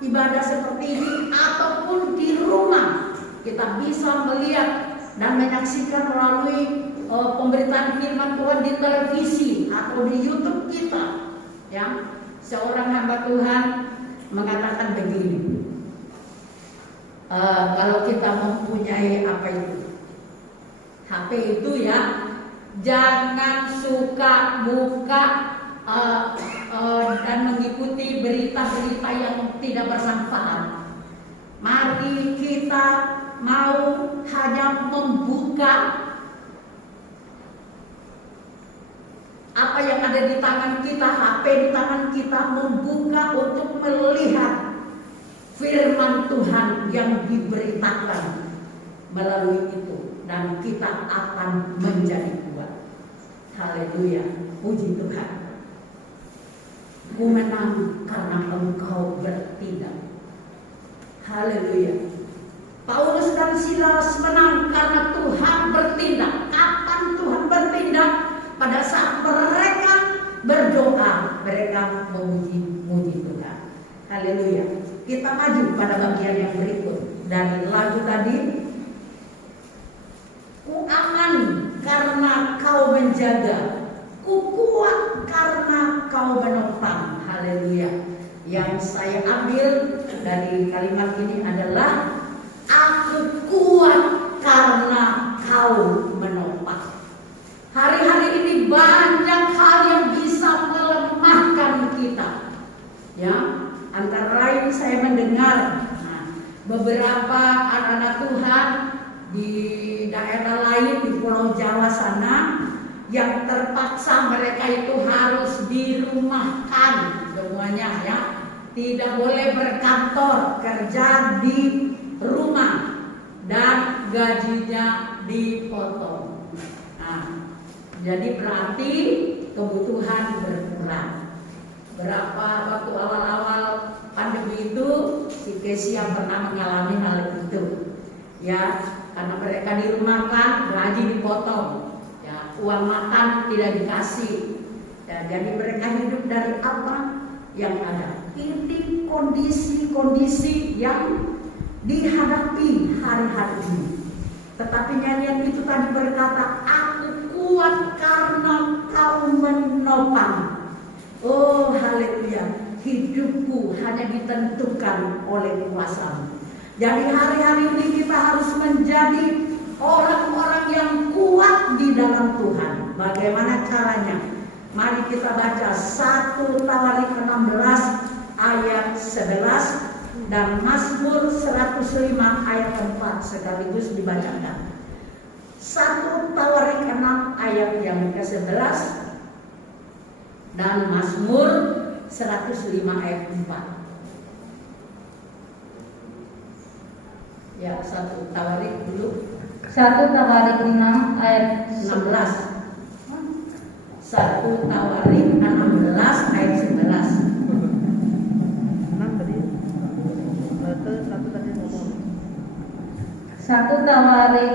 ibadah seperti ini ataupun di rumah. Kita bisa melihat dan menyaksikan melalui pemberitaan firman Tuhan di televisi atau di YouTube kita. Ya, seorang hamba Tuhan mengatakan begini, kalau kita mempunyai apa itu HP itu ya, Jangan suka buka dan mengikuti berita-berita yang tidak bermanfaat. Mari kita mau hanya membuka apa yang ada di tangan kita, HP di tangan kita, membuka untuk melihat firman Tuhan yang diberitakan melalui itu, dan kita akan menjadi kuat. Haleluya, puji Tuhan. Ku menang karena Engkau bertindak. Haleluya. Paulus dan Silas menang karena Tuhan bertindak. Kapan Tuhan bertindak? Pada saat mereka berdoa, mereka memuji Tuhan. Haleluya. Kita maju pada bagian yang berikut dari lagu tadi. Ku aman karena Kau menjaga, ku kuat karena Kau menopang. Haleluya. Yang saya ambil dari kalimat ini adalah aku kuat karena Kau menopang. Hari-hari ini banyak hal yang bisa melemahkan kita. Ya, antara lain saya mendengar beberapa anak-anak Tuhan di daerah lain di Pulau Jawa sana yang terpaksa mereka itu harus dirumahkan semuanya, ya, tidak boleh berkantor, kerja di rumah dan gajinya dipotong. Jadi berarti kebutuhan berkurang. Berapa waktu awal-awal pandemi itu si Kesia pernah mengalami hal itu, ya, karena mereka dirumahkan, gaji dipotong, ya, uang makan tidak dikasih, ya, jadi mereka hidup dari apa yang ada. Ini kondisi-kondisi yang dihadapi hari-hari ini. Tetapi nyanyian itu tadi berkata, aku kuat karena Kau menopang. Oh haleluya, hidupku hanya ditentukan oleh kuasa-Mu. Jadi hari-hari ini kita harus menjadi orang-orang yang kuat di dalam Tuhan. Bagaimana caranya? Mari kita baca 1 Tawarik 16 ayat 11 dan Mazmur 105 ayat 4 sekaligus dibacakan. 1 Tawarik 6 ayat yang ke-11 dan Mazmur 105 ayat 4. Ya, 1 Tawarik dulu. 1 Tawarik 6 ayat 16. 1 Tawarik 16 ayat 11. 1 Tawarik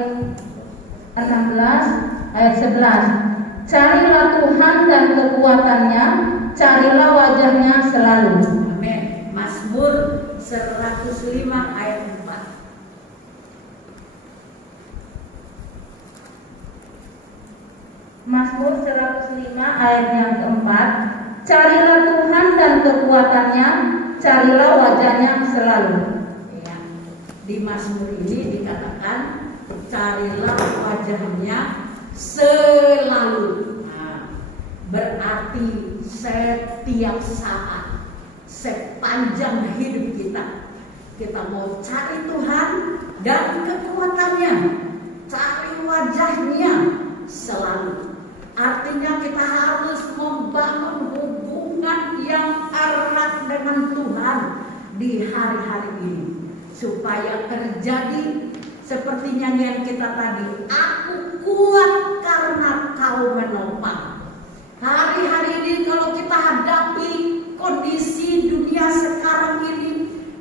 16 ayat 11. Carilah Tuhan dan kekuatannya, carilah wajahnya selalu. Amin. Mazmur 105 ayat 4. Mazmur 105 ayat yang keempat. Carilah Tuhan dan kekuatannya, carilah wajahnya selalu. Ya. Di Mazmur ini dikatakan carilah wajahnya selalu. Nah, berarti setiap saat, sepanjang hidup kita mau cari Tuhan dan kekuatannya, cari wajahnya selalu. Artinya kita harus membangun hubungan yang erat dengan Tuhan di hari-hari ini, supaya terjadi seperti nyanyian kita tadi, aku kuat karena Kau menopang. Hari-hari ini kalau kita hadapi kondisi dunia sekarang ini,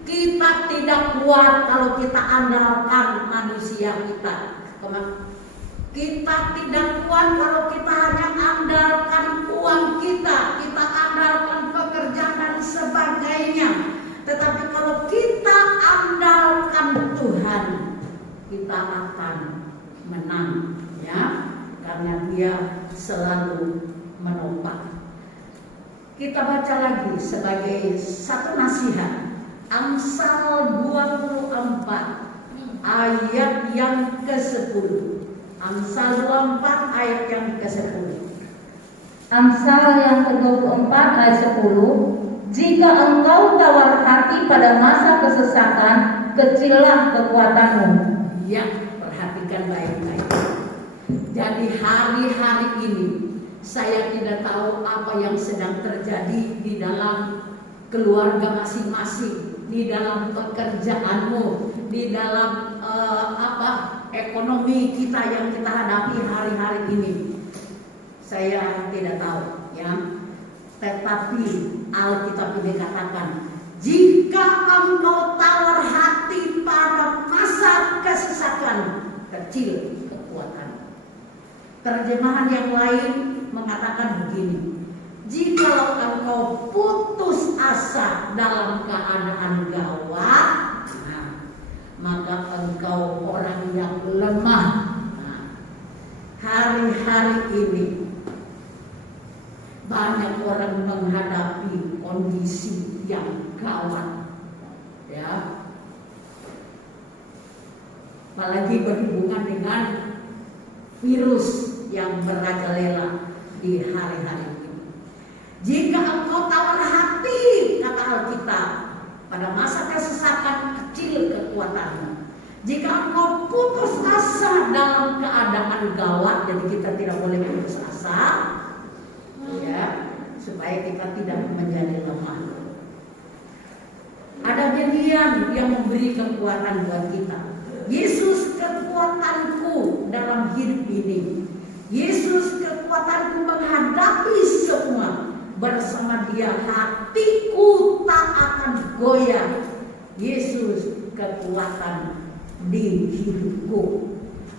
kita tidak kuat kalau kita andalkan manusia kita. Kita tidak kuat kalau kita hanya andalkan uang kita andalkan pekerjaan dan sebagainya. Tetapi kalau kita andalkan Tuhan, kita akan menang, ya, karena Dia selalu menopang. Kita baca lagi sebagai satu nasihat Amsal 24 ayat yang ke-10. Amsal 24 ayat yang ke-10. Amsal yang ke-24 ayat 10. Jika engkau tawar hati pada masa kesesakan, kecillah kekuatanmu. Ya, perhatikan baik-baik. Jadi hari-hari ini saya tidak tahu apa yang sedang terjadi di dalam keluarga masing-masing, di dalam pekerjaanmu, di dalam ekonomi kita yang kita hadapi hari-hari ini. Saya tidak tahu, ya. Tetapi Alkitab ini katakan, jika engkau tawar hati pada masa kesesakan, kecil kekuatan. Terjemahan yang lain mengatakan begini, jikalau engkau putus asa dalam keadaan gawat, maka engkau orang yang lemah. Hari-hari ini banyak orang menghadapi kondisi yang gawat, ya. Apalagi berhubungan dengan virus yang merajalela di hari-hari ini. Jika engkau tawar hati, kata Alkitab, pada masa kesesakan, kecil kekuatanmu. Jika engkau putus asa dalam keadaan gawat, jadi kita tidak boleh putus asa, ya, supaya kita tidak menjadi lemah. Ada bagian yang memberi kekuatan buat kita. Yesus kekuatanku dalam hidup ini. Yesus kekuatanku menghadapi semua. Bersama Dia hatiku tak akan goyah. Yesus kekuatan di hidupku.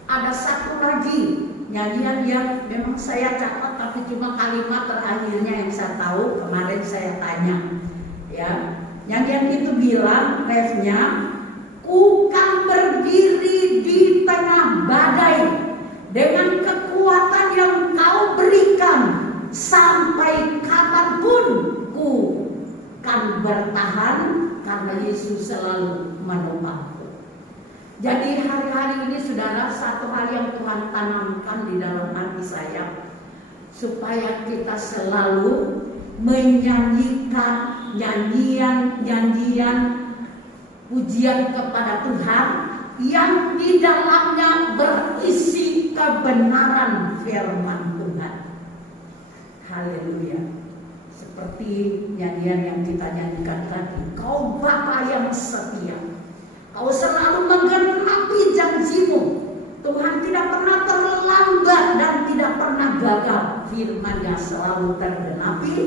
Ada satu lagi nyanyian yang memang saya catat, tapi cuma kalimat terakhirnya yang saya tahu. Kemarin saya tanya, ya, nyanyian itu bilang refnya, ku kan berdiri di tengah badai dengan kekuatan yang kau berikan, sampai kapanpun ku kan bertahan karena Yesus selalu menopangku. Jadi hari-hari ini saudara, satu hal yang Tuhan tanamkan di dalam hati saya, supaya kita selalu menyanyikan nyanyian pujian kepada Tuhan yang di dalamnya berisi kebenaran firman Tuhan. Haleluya. Seperti nyanyian yang kita nyanyikan tadi, Kau Bapa yang setia, Kau selalu menggenapi janjimu. Tuhan tidak pernah terlambat dan tidak pernah gagal. Firman-Nya selalu tergenapi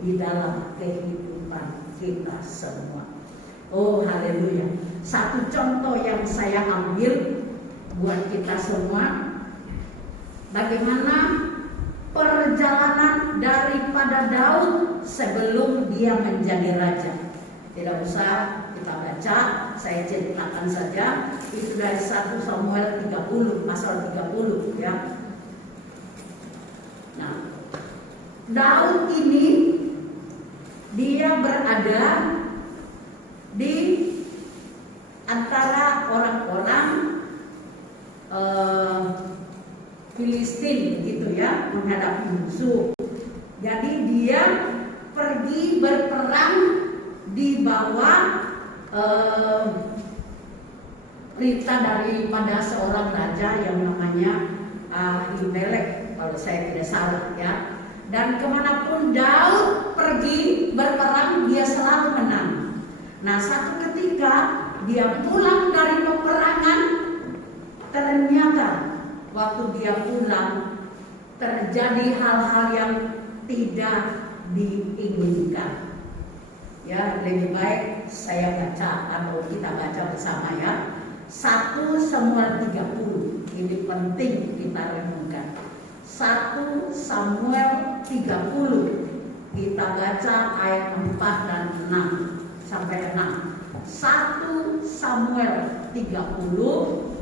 di dalam kehidupan kita semua. Oh haleluya. Satu contoh yang saya ambil buat kita semua, bagaimana perjalanan daripada Daud sebelum dia menjadi raja. Tidak usah kita baca, saya ceritakan saja. Itu dari 1 Samuel 30, pasal 30, ya. Nah, Daud ini dia berada di antara orang-orang Filistin gitu ya, menghadapi musuh. Jadi dia pergi berperang di bawah perintah daripada seorang raja yang namanya Ahimelek, kalau saya tidak salah ya. Dan kemanapun Daud pergi berperang, dia selalu menang. Nah, satu ketika dia pulang dari peperangan, ternyata waktu dia pulang terjadi hal-hal yang tidak diinginkan. Ya, lebih baik saya baca atau kita baca bersama ya. 1 Samuel 30. Ini penting kita renungkan. 1 Samuel 30. Kita baca ayat 4 dan 6 sampai 6. 1 Samuel 30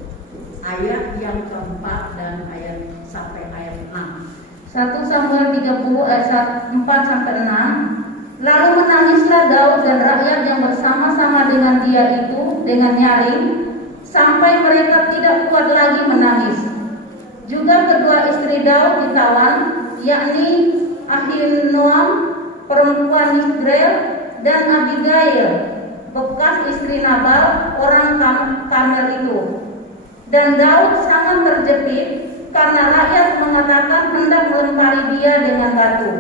ayat yang keempat dan ayat sampai ayat 6. 1 Samuel 30 ayat 4 sampai 6. Lalu menangislah Daud dan rakyat yang bersama-sama dengan dia itu dengan nyaring, sampai mereka tidak kuat lagi menangis. Juga kedua istri Daud ditawan, yakni Ahinoam perempuan Yisrael dan Abigail bekas istri Nabal orang Karmel itu. Dan Daud sangat terjepit karena rakyat mengatakan hendak melempari dia dengan batu.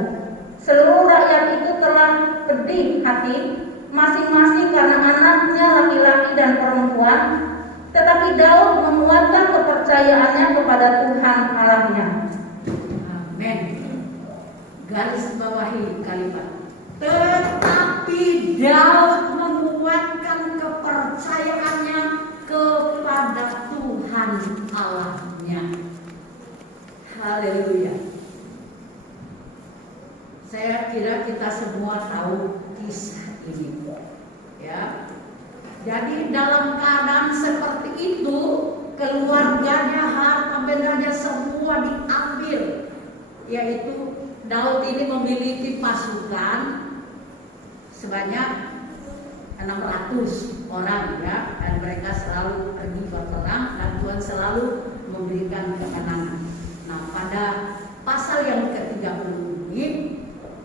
Seluruh rakyat itu telah pedih hati masing-masing karena anaknya laki-laki dan perempuan, tetapi Daud menguatkan kepercayaannya kepada Tuhan Allahnya. Amin. Garis bawahi kalimat. Tetapi Daud menguatkan kepercayaannya kepada Tuhan Allahnya. Haleluya. Saya kira kita semua tahu kisah ini, ya. Jadi dalam keadaan seperti itu, keluarganya, harta bendanya semua diambil. Yaitu Daud ini memiliki pasukan sebanyak 600 orang, ya, dan mereka selalu pergi berperang dan Tuhan selalu memberikan kemenangan. Nah, pada pasal yang ke-30 ini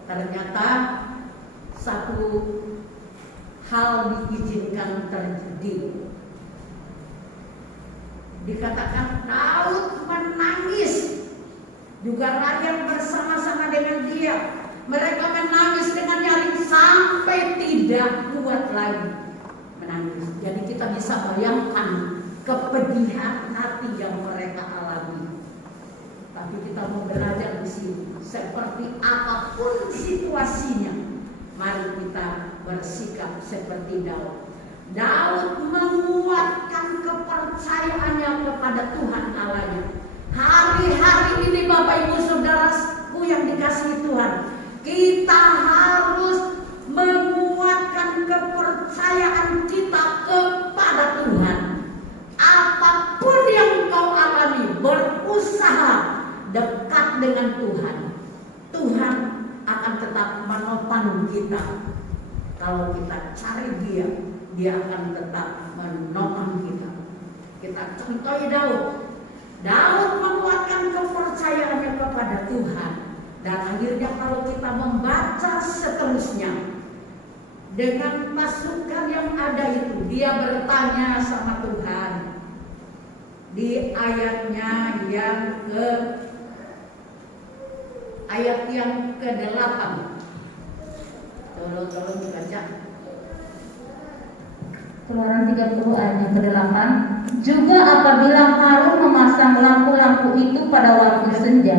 ternyata satu hal diizinkan terjadi. Dikatakan Daud menangis, juga rakyat bersama-sama dengan dia. Mereka menangis dengan nyaring sampai tidak kuat lagi menangis. Jadi kita bisa bayangkan kepedihan hati yang mereka alami. Tapi kita mau belajar di sini, seperti apapun situasinya, mari kita bersikap seperti Daud. Daud menguatkan kepercayaannya kepada Tuhan Allahnya. Hari-hari ini Bapak Ibu Saudaraku yang dikasihi Tuhan, kita harus menguatkan kepercayaan kita kepada Tuhan. Apapun yang kau alami, berusaha dekat dengan Tuhan. Tuhan akan tetap menopang kita. Kalau kita cari Dia, Dia akan tetap menopang kita. Kita contohi Daud. Daud menguatkan kepercayaannya kepada Tuhan. Dan akhirnya kalau kita membaca seterusnya, dengan pasukan yang ada itu, dia bertanya sama Tuhan. Di ayatnya yang ke-8. Tolong dibaca. Keluaran 30 ayat yang ke-8. Juga apabila Harun memasang lampu-lampu itu pada waktu senja,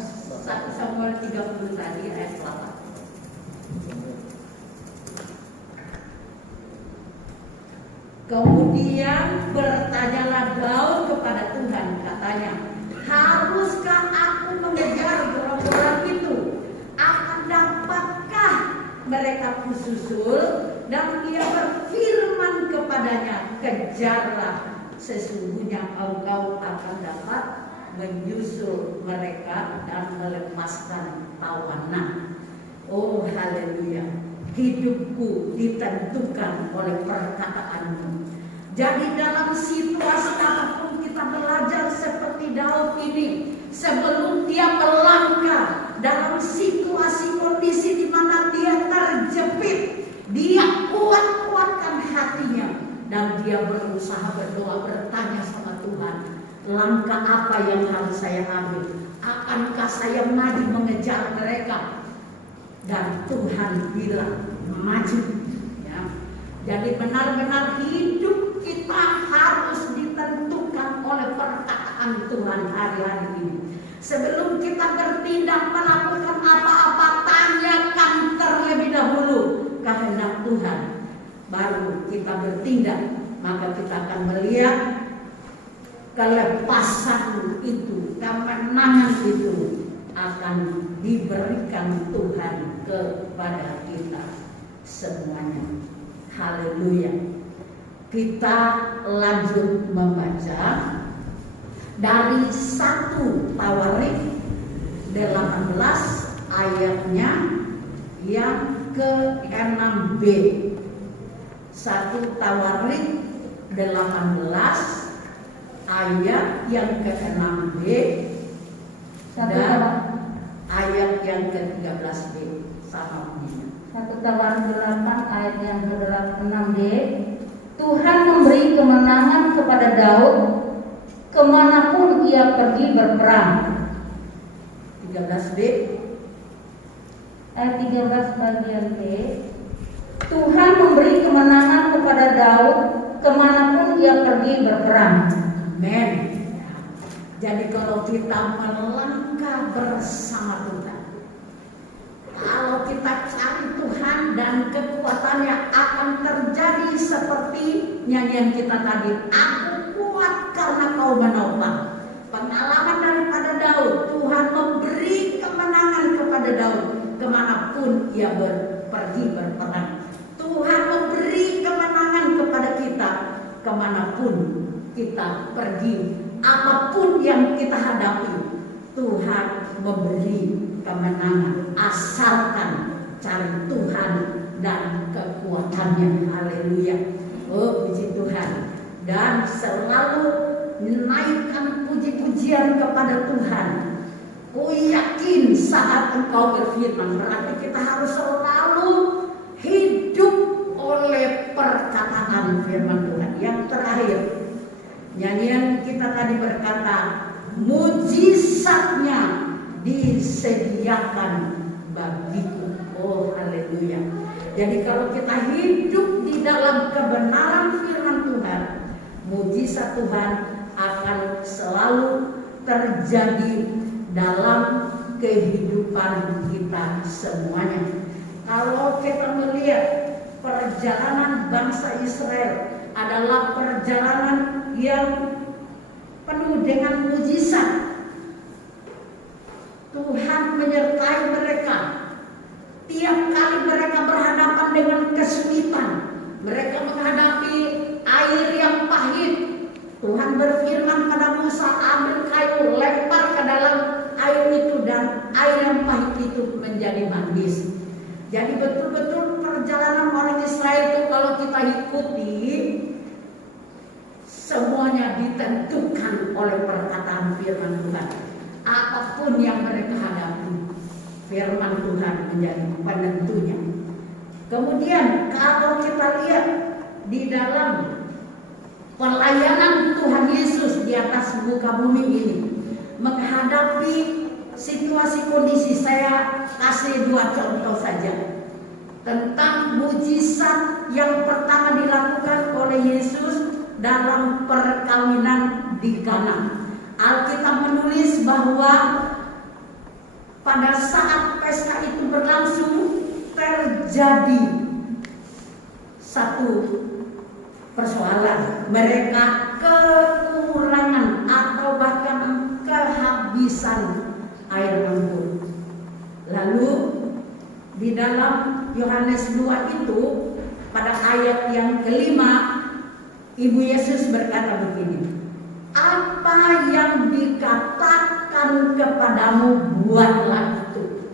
1 Samuel 30 tadi ayat 8. Kemudian bertanyalah Daud kepada Tuhan, katanya, haruskah aku mengejar orang-orang itu? Akan dapatkah mereka kususul? Dan dia berfirman kepadanya, kejarlah, sesungguhnya engkau akan dapat menyusul mereka dan melepaskan tawanan. Oh haleluya, hidupku ditentukan oleh perkataanmu. Jadi dalam situasi apapun kita belajar seperti Daud ini. Sebelum dia melangkah dalam situasi kondisi di mana dia terjepit, dia kuatkan hatinya dan dia berusaha berdoa, bertanya sama Tuhan, langkah apa yang harus saya ambil? Akankah saya maju mengejar mereka? Dan Tuhan bilang maju, ya. Jadi benar-benar hidup kita harus ditentukan oleh perkataan Tuhan hari-hari ini. Sebelum kita bertindak melakukan apa-apa, tanyakan terlebih dahulu kehendak Tuhan, baru kita bertindak. Maka kita akan melihat kelepasan itu, kemenangan itu akan diberikan Tuhan kepada kita semuanya. Haleluya. Kita lanjut membaca dari 1 Tawarik 18 ayatnya yang ke-6b. 1 Tawarik 18 ayat yang ke-6b dan ayat yang ke-13b sama bunyinya. 1 Tawaran 8 ayat yang ke-6b. Tuhan memberi kemenangan kepada Daud kemanapun ia pergi berperang. 13b Ayat 13 bagian B. Tuhan memberi kemenangan kepada Daud kemanapun ia pergi berperang. Amen. Jadi kalau kita melangkah bersama Tuhan, kalau kita cari Tuhan dan kekuatannya akan terjadi seperti nyanyian kita tadi. Aku kuat karena kau menopang. Pengalaman daripada Daud, Tuhan memberi kemenangan kepada Daud kemanapun ia pergi berperang. Tuhan memberi kemenangan kepada kita kemanapun kita pergi. Apapun yang kita hadapi, Tuhan memberi kemenangan asalkan cari Tuhan dan kekuatannya. Haleluya. Oh, puji Tuhan. Dan selalu menaikkan puji-pujian kepada Tuhan. Oh, yakin saat engkau berfirman, berarti kita harus selalu hidup oleh perkataan firman Tuhan. Yang terakhir, nyanyian kita tadi berkata, mujizatnya disediakan bagiku. Oh, haleluya. Jadi kalau kita hidup di dalam kebenaran firman Tuhan, mujizat Tuhan akan selalu terjadi dalam kehidupan kita semuanya. Kalau kita melihat perjalanan bangsa Israel adalah perjalanan yang penuh dengan mujizat. Tuhan menyertai mereka. Tiap kali mereka berhadapan dengan kesulitan, mereka menghadapi air yang pahit. Tuhan berfirman pada Musa, ambil kayu, lempar ke dalam air itu, dan air yang pahit itu menjadi manis. Jadi betul-betul perjalanan orang Israel itu kalau kita ikuti, semuanya ditentukan oleh perkataan firman Tuhan. Apapun yang mereka hadapi, firman Tuhan menjadi penentunya. Kemudian kalau kita lihat di dalam pelayanan Tuhan Yesus di atas muka bumi ini, menghadapi situasi kondisi, saya kasih 2 contoh saja tentang mujizat yang pertama dilakukan oleh Yesus dalam perkawinan di Kana. Alkitab menulis bahwa pada saat pesta itu berlangsung, terjadi satu persoalan. Mereka kekurangan atau bahkan kehabisan air anggur. Lalu di dalam Yohanes 2 itu, pada ayat yang kelima, Ibu Yesus berkata begini, apa yang dikatakan kepadamu, buatlah itu.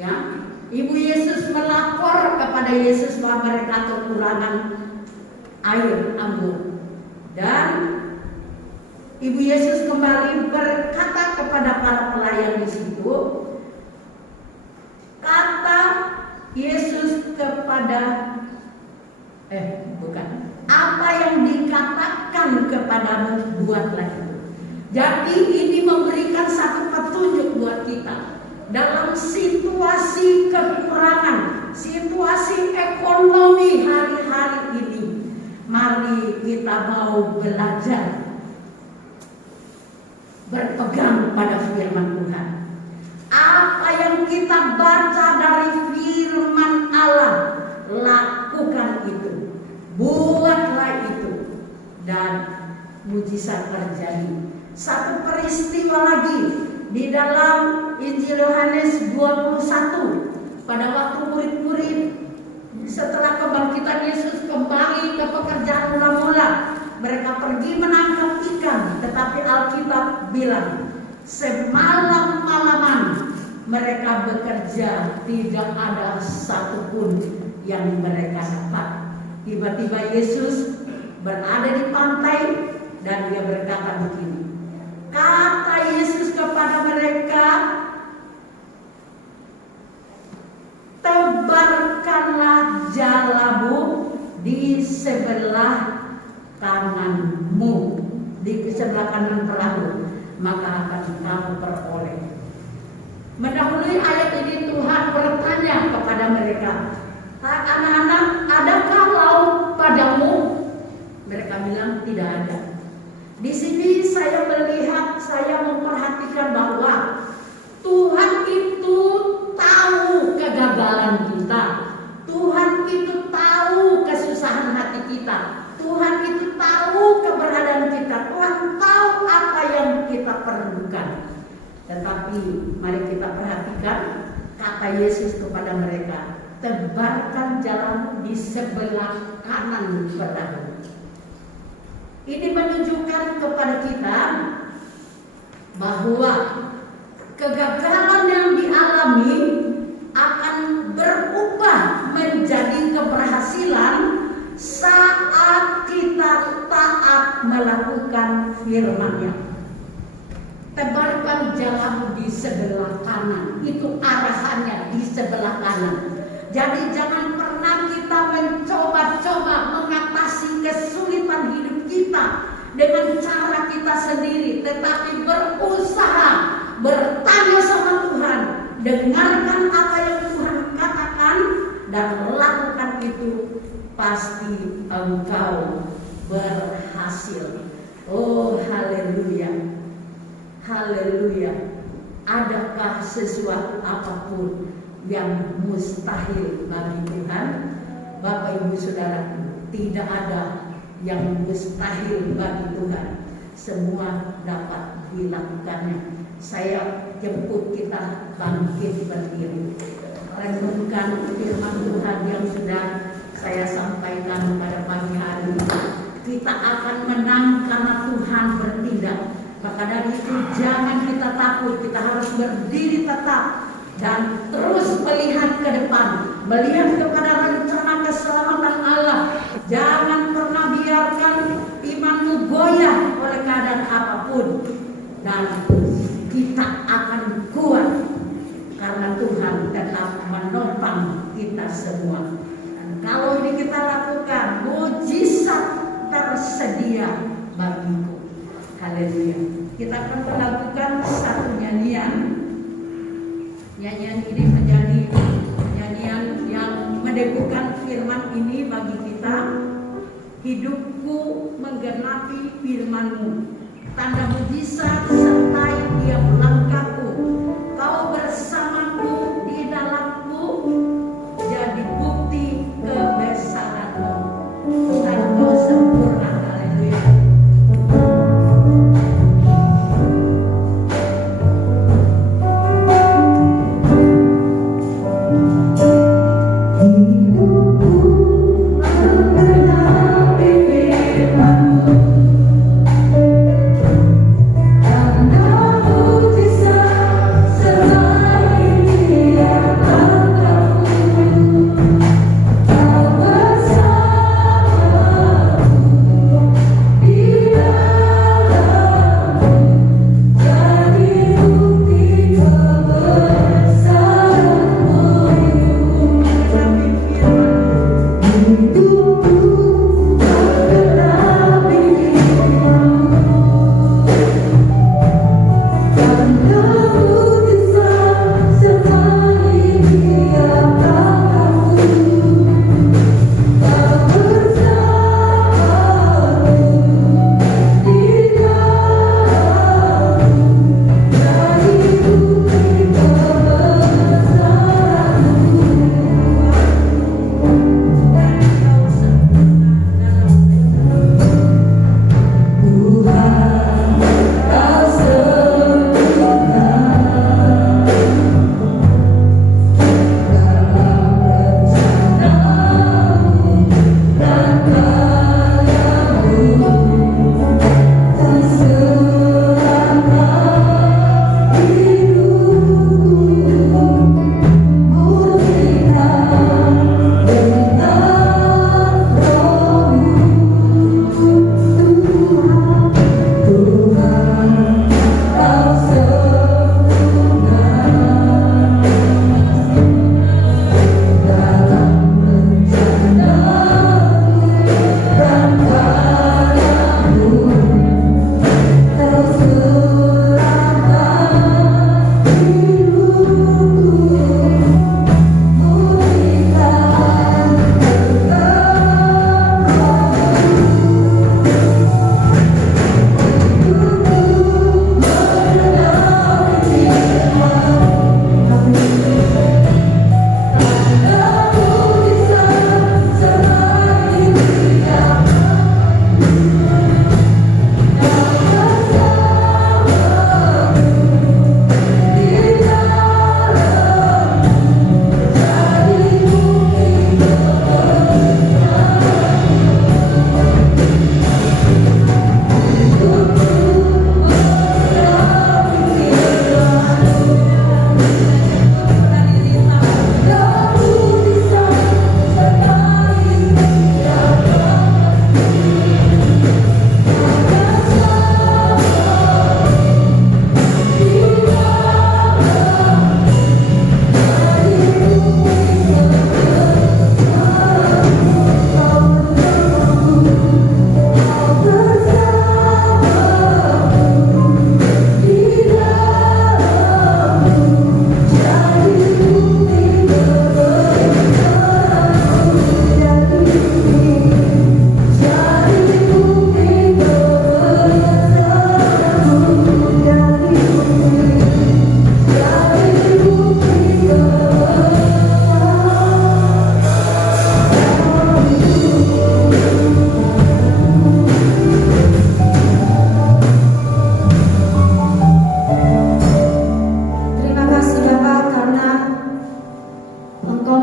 Ya, Ibu Yesus melapor kepada Yesus bahwa mereka kekurangan air anggur. Dan Ibu Yesus kembali berkata kepada para pelayan di situ, kata Yesus kepada apa yang dikatakan kepadamu, buatlah itu. Jadi ini memberikan satu petunjuk buat kita dalam situasi kekurangan, situasi ekonomi hari-hari ini. Mari kita mau belajar berpegang pada firman Tuhan. Apa yang kita baca dari firman Allah, lakukan itu, buatlah itu, dan mujizat terjadi. Satu peristiwa lagi di dalam Injil Yohanes 21, pada waktu murid-murid setelah kebangkitan Yesus kembali ke pekerjaan mula-mula, mereka pergi menangkap ikan, tetapi Alkitab bilang semalam-malaman mereka bekerja, tidak ada satupun yang mereka dapat. Tiba-tiba Yesus berada di pantai, dan dia berkata begini. Kata Yesus kepada mereka, tebarkanlah jalamu di sebelah kananmu, di sebelah kanan perahu, maka akan kamu peroleh. Mendahului ayat ini Tuhan bertanya kepada mereka, anak-anak, adakah laut padamu? Mereka bilang tidak ada. Di sini saya melihat, saya memperhatikan bahwa Tuhan itu tahu kegagalan kita. Tuhan itu tahu kesusahan hati kita. Tuhan itu tahu keberadaan kita. Tuhan tahu apa yang kita perlukan. Tetapi mari kita perhatikan kata Yesus kepada mereka, tebarkan jalanmu di sebelah kanan perahu. Ini menunjukkan kepada kita bahwa kegagalan yang dialami akan berubah menjadi keberhasilan saat kita taat melakukan firman-Nya. Tebarkan jalanmu di sebelah kanan, itu arahannya di sebelah kanan. Jadi jangan pernah kita mencoba-coba mengatasi kesulitan hidup kita dengan cara kita sendiri, tetapi berusaha bertanya sama Tuhan, dengarkan apa yang Tuhan katakan dan lakukan itu, pasti engkau berhasil. Oh haleluya, haleluya. Adakah sesuatu apapun yang mustahil bagi Tuhan? Bapak Ibu Saudara, tidak ada yang mustahil bagi Tuhan. Semua dapat dilakukannya. Saya jemput kita bangkit berdiri, renungkan firman Tuhan yang sudah saya sampaikan pada pagi hari ini. Kita akan menang karena Tuhan bertindak. Maka dari itu jangan kita takut, kita harus berdiri tetap dan terus melihat ke depan, melihat kepada rencana keselamatan Allah. Jangan pernah biarkan imanmu goyah oleh keadaan apapun, dan kita akan kuat karena Tuhan tetap menopang kita semua. Dan kalau ini kita lakukan, mujizat tersedia bagiku. Haleluya. Kita akan melakukan satu nyanyian. Nyanyian ini menjadi nyanyian yang meneguhkan firman ini bagi kita. Hidupku menggenapi firman-Mu, tanda mujizat sertai tiap langkahku. Kau bersamaku di dalamku, jadi bukti kebesaran-Mu. Tuhan Kau sempurna. Haleluya. Hidupku menggenapi firman-Mu,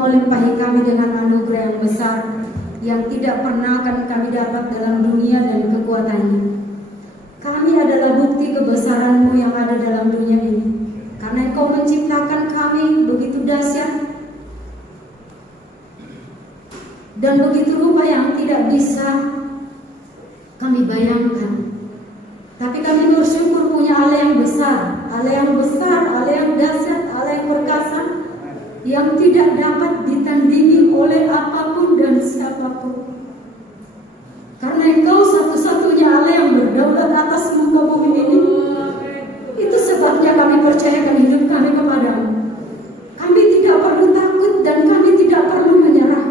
melimpahi kami dengan anugerah yang besar yang tidak pernah akan kami dapat dalam dunia dan kekuatannya. Kami adalah bukti kebesaran-Mu yang ada dalam dunia ini, karena Engkau menciptakan kami begitu dahsyat dan begitu rupa yang tidak bisa kami bayangkan. Tapi kami bersyukur punya Allah yang besar, Allah yang besar, Allah yang dahsyat, Allah yang perkasa, yang tidak dapat ditandingi oleh apapun dan siapapun. Karena Engkau satu-satunya Allah yang berdaulat atas muka bumi ini. Itu sebabnya kami percayakan hidup kami kepadamu. Kami tidak perlu takut dan kami tidak perlu menyerah.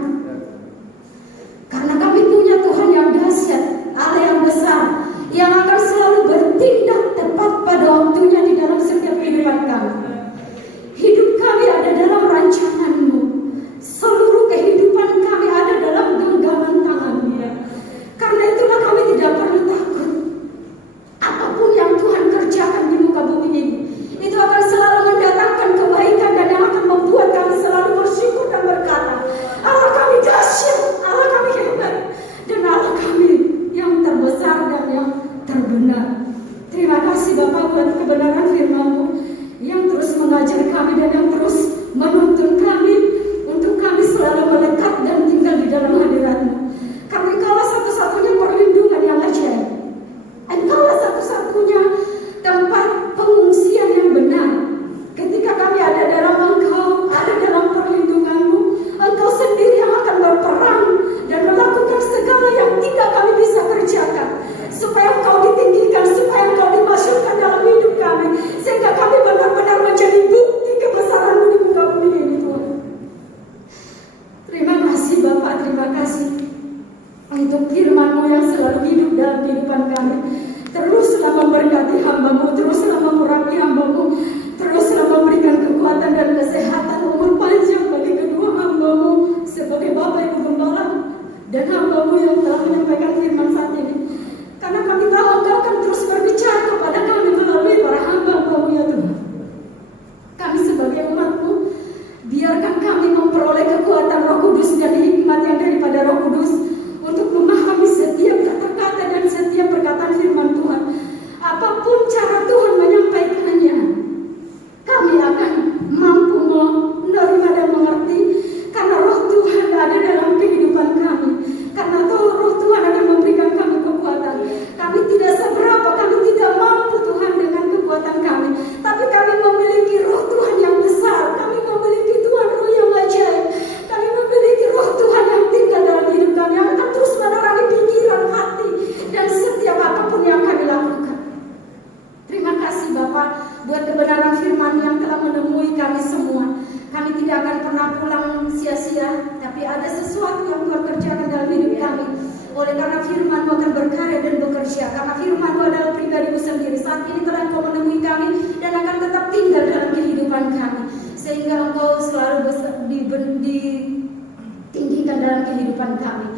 Karena kami punya Tuhan yang dahsyat, Allah yang besar, yang akan selalu bertindak tepat pada waktunya di dalam setiap kehidupan kami. Hidup kami ada dalam rancangan-Mu. Seluruh kehidupan kami ada dalam genggaman tangan-Mu. Karena itulah kami tidak perlu takut. Apapun yang Tuhan kerjakan di muka bumi ini, itu akan selalu mendatangkan kebaikan dan yang akan membuat kami selalu bersyukur dan berkata, Allah kami dahsyat, Allah kami hebat, dan Allah kami yang terbesar dan yang terbenar. Terima kasih Bapak buat kebenaran firman-Mu yang terus mengajar kami dan yang terus menuntun kami untuk kami selalu melekat dan tinggal di dalam hadirat-Mu. Karena Engkaulah satu-satunya perlindungan yang ajaib. Engkaulah satu-satunya tempat pengungsian yang benar. Ketika kami ada dalam Engkau, ada dalam perlindungan-Mu, Engkau sendiri yang akan berperang dan melakukan segala yang tidak kami bisa kerjakan, supaya Engkau ditinggikan, supaya Engkau dimasyurkan dalam hidup kami, sehingga kami benar-benar menjadi bukti kebesaran-Mu di muka bumi ini, Tuhan. Terima kasih Bapak, terima kasih untuk firman-Mu yang selalu hidup dalam kehidupan kami. Teruslah memberkati hamba-Mu, teruslah mengurapi hamba-Mu, teruslah memberikan kekuatan dan kesehatan, umur panjang bagi kedua hamba-Mu sebagai Bapak Ibu Gembala dan hamba-Mu yang telah menyampaikan firman saat ini. Karena kami tahu Engkau akan terus berbicara kepada kami melalui para hamba-Mu ya Tuhan. Kami sebagai umat-Mu, biarkan kami memperoleh kekuatan Roh Kudus dan hikmat yang daripada Roh Kudus untuk memahami setiap kata-kata dan setiap perkataan firman Tuhan. Apapun cara Tuhan menyampaikannya, kami akan mampu menerima dan mengerti, karena Roh Tuhan ada dalam kehidupan kami. Karena Roh Tuhan akan memberikan kami kekuatan. Kami tidak seberapa, kami tidak mampu Tuhan dengan kekuatan kami, tapi kami memiliki Roh Tuhan yang besar. Kami memiliki Tuhan Roh yang ajaib. Kami memiliki Roh Tuhan yang tinggal dalam hidup kami, yang akan terus menerangi pikiran, hati, dan setiap apapun yang kami lakukan. Terima kasih Bapak buat kebenaran firman yang telah menemui kami semua. Kami tidak akan pernah pulang sia-sia, tapi ada sesuatu yang Tuhan kerjakan dalam hidup kami. Oleh karena firman-Mu akan berkarya dan bekerja, karena firman-Mu adalah pribadi-Mu sendiri. Saat ini telah Engkau menemui kami dan akan tetap tinggal dalam kehidupan kami, sehingga Engkau selalu ditinggikan dalam kehidupan kami.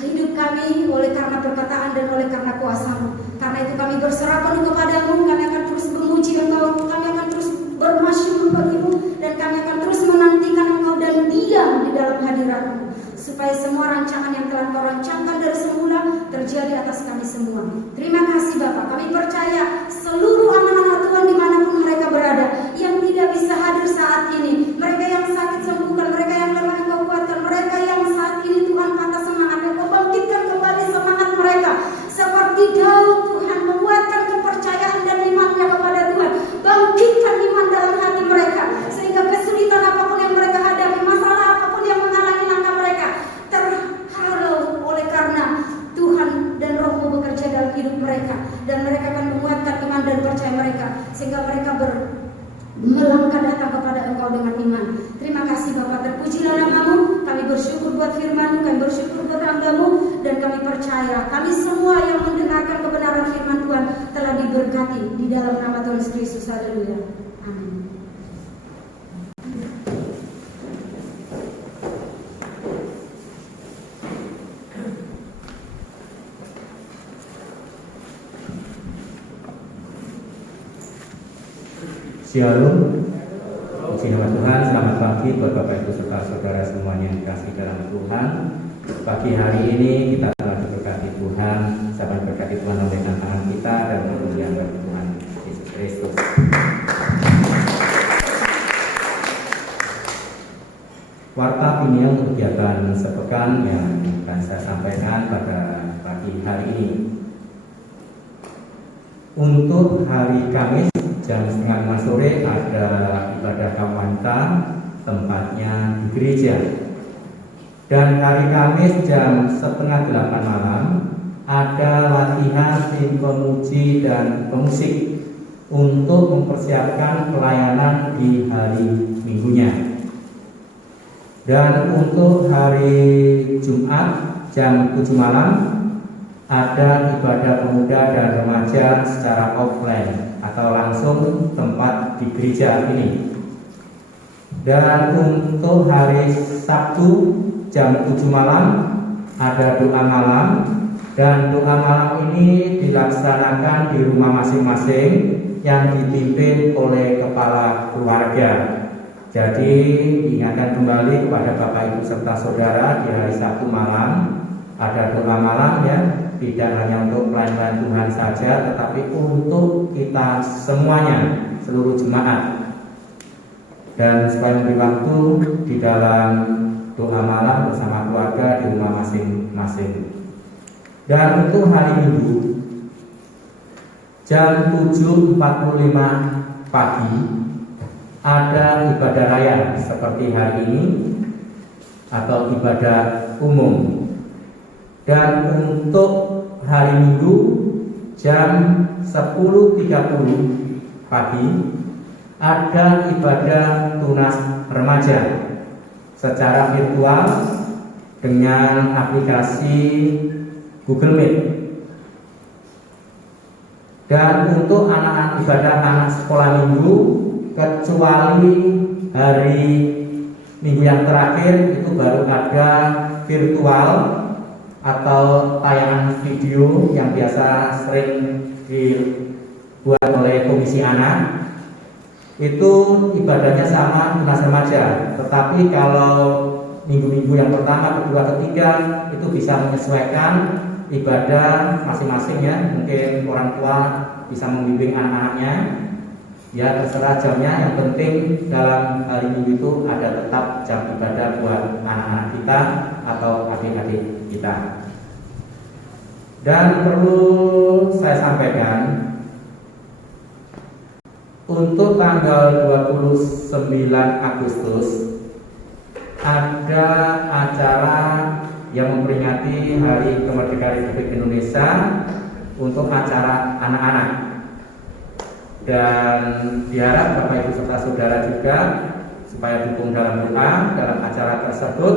Hidup kami oleh karena perkataan dan oleh karena kuasa-Mu. Karena itu kami berserah penuh kepada-Mu. Kami akan terus memuji Engkau, kami akan terus bermasyur bagi-Mu, dan kami akan terus menantikan Engkau dan diam di dalam hadirat-Mu, supaya semua rancangan yang telah Engkau rancangkan dari semula terjadi atas kami semua. Terima kasih Bapak. Kami percaya seluruh anak-anak Tuhan dimanapun mereka berada, yang tidak bisa hadir saat ini, mereka yang sakit sembuhkan, mereka yang lemah Engkau kuatkan, mereka yang saat ini Tuhan patah semangat, Engkau bangkitkan kembali semangat mereka. Seperti Daud, Tuhan menguatkan kepercayaan dan imannya kepada Tuhan. Bangkitkan iman dalam hati mereka, sehingga kesulitan apapun yang mereka hadapi, masalah apapun yang menghalangi langkah mereka, terhalau oleh karena Tuhan dan Roh-Mu bekerja dalam hidup mereka, dan mereka akan menguatkan iman dan percaya mereka, sehingga mereka melangkah datang kepada Engkau dengan iman. Terima kasih Bapak, terpujilah nama-Mu. Kami bersyukur buat firman-Mu, kami bersyukur buat hamba-Mu, dan kami percaya kami semua yang mendengarkan kebenaran firman Tuhan telah diberkati di dalam nama Tuhan Yesus Kristus. Haleluya. Amin. Shalom. Puji nama Tuhan, selamat pagi buat Bapak Ibu serta saudara semuanya yang dikasihi dalam Tuhan. Pagi hari ini kita telah diberkati Tuhan, sahabat berkati Tuhan oleh tangan kita dan kemuliaan bagi Tuhan Yesus Kristus. Warta Binian kegiatan sepekan yang akan saya sampaikan pada pagi hari ini. Untuk hari Kamis jam 5:30 sore ada ibadah kawanita, tempatnya di gereja. Dan hari Kamis jam 7:30 malam ada latihan sinkron muji dan pemusik untuk mempersiapkan pelayanan di hari Minggunya. Dan untuk hari Jumat jam 7 malam ada ibadah pemuda dan remaja secara offline atau langsung tempat di gereja ini. Dan untuk hari Sabtu jam 7 malam ada doa malam, dan doa malam ini dilaksanakan di rumah masing-masing yang dipimpin oleh kepala keluarga. Jadi diingatkan kembali kepada Bapak Ibu serta saudara, di hari Sabtu malam ada doa malam ya, tidak hanya untuk pelayan Tuhan saja, tetapi untuk kita semuanya, seluruh jemaat. Dan supaya memberi waktu di dalam doa malam bersama keluarga di rumah masing-masing. Dan untuk hari Minggu jam 7.45 pagi ada ibadah raya seperti hari ini atau ibadah umum. Dan untuk hari Minggu jam 10.30 pagi ada ibadah tunas remaja secara virtual dengan aplikasi Google Meet. Dan untuk anak-anak ibadah anak sekolah minggu, kecuali hari Minggu yang terakhir itu baru ada virtual atau tayangan video yang biasa sering dibuat oleh Komisi Anak. Itu ibadahnya sama tunas remaja, tetapi kalau minggu-minggu yang pertama, kedua, ketiga itu bisa menyesuaikan ibadah masing-masing ya. Mungkin orang tua bisa membimbing anak-anaknya, ya terserah jamnya. Yang penting dalam hari Minggu itu ada tetap jam ibadah buat anak-anak kita atau adik-adik kita. Dan perlu saya sampaikan, untuk tanggal 29 Agustus ada acara yang memperingati Hari Kemerdekaan Republik Indonesia untuk acara anak-anak. Dan diharap Bapak Ibu serta saudara juga supaya dukung dalam doa dalam acara tersebut.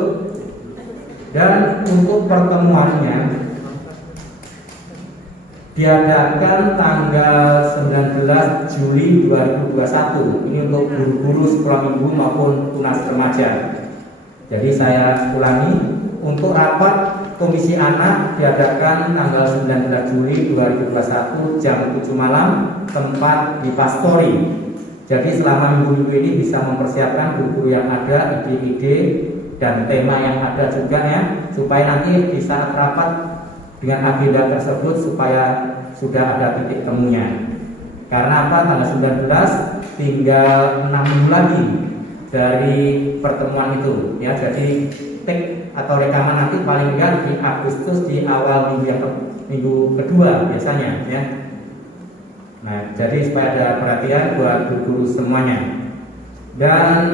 Dan untuk pertemuannya diadakan tanggal 19 Juli 2021. Ini untuk guru-guru sekolah minggu maupun tunas remaja. Jadi saya ulangi, untuk rapat Komisi Anak diadakan tanggal 19 Juli 2021 jam 7 malam, tempat di Pastori. Jadi selama minggu-minggu ini bisa mempersiapkan guru-guru yang ada, ide-ide dan tema yang ada juga ya, supaya nanti di saat rapat dengan agenda tersebut supaya sudah ada titik temunya. Karena apa? Tanggal 19 tinggal 6 minggu lagi dari pertemuan itu ya. Jadi take atau rekaman nanti paling enggak di Agustus, di awal minggu kedua biasanya ya. Nah, jadi supaya ada perhatian buat guru-guru semuanya. Dan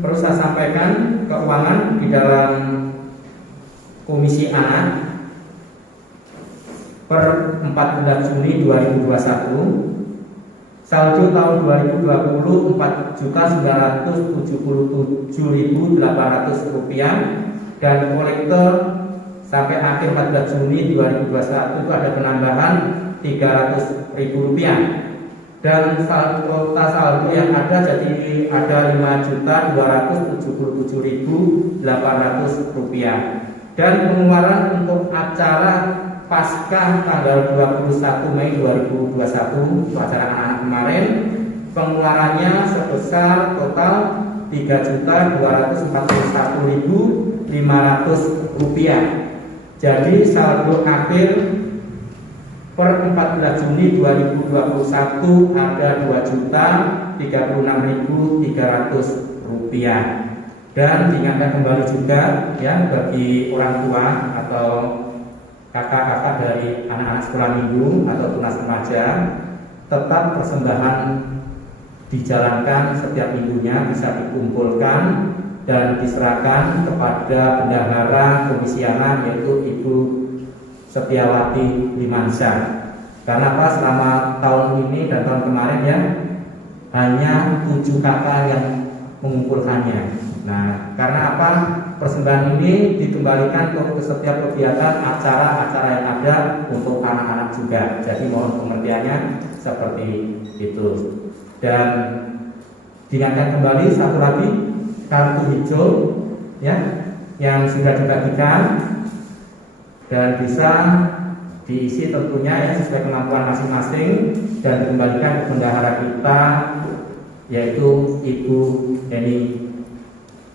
perlu saya sampaikan, keuangan di dalam Komisi Anak per 14 Juni 2021 saldo tahun 2020 Rp4.977.800 dan kolektor sampai akhir 14 Juni 2021 itu ada penambahan Rp300.000 dan total saldo yang ada jadi ada Rp5.277.800 dan pengeluaran untuk acara Paskah tanggal 21 Mei 2021 acara anak-anak kemarin pengeluarannya sebesar total Rp3.241.500. Jadi saldo akhir per 14 Juni 2021 ada Rp2.036.300. Dan diingatkan kembali juga ya bagi orang tua atau kakak-kakak dari anak-anak sekolah minggu atau tunas remaja, tetap persembahan dijalankan setiap minggunya, bisa dikumpulkan dan diserahkan kepada bendahara komisianan, yaitu Ibu Setiawati Limansyah. Karena apa? Selama tahun ini dan tahun kemarin ya hanya 7 kakak yang mengumpulkannya. Nah, karena apa? Persembahan ini dikembalikan ke setiap kegiatan acara-acara yang ada untuk anak-anak juga. Jadi mohon pengertiannya seperti itu. Dan diingatkan kembali satu lagi, kartu hijau ya yang sudah dibagikan dan bisa diisi tentunya ya sesuai kemampuan masing-masing dan dikembalikan ke bendahara kita, yaitu Ibu Eni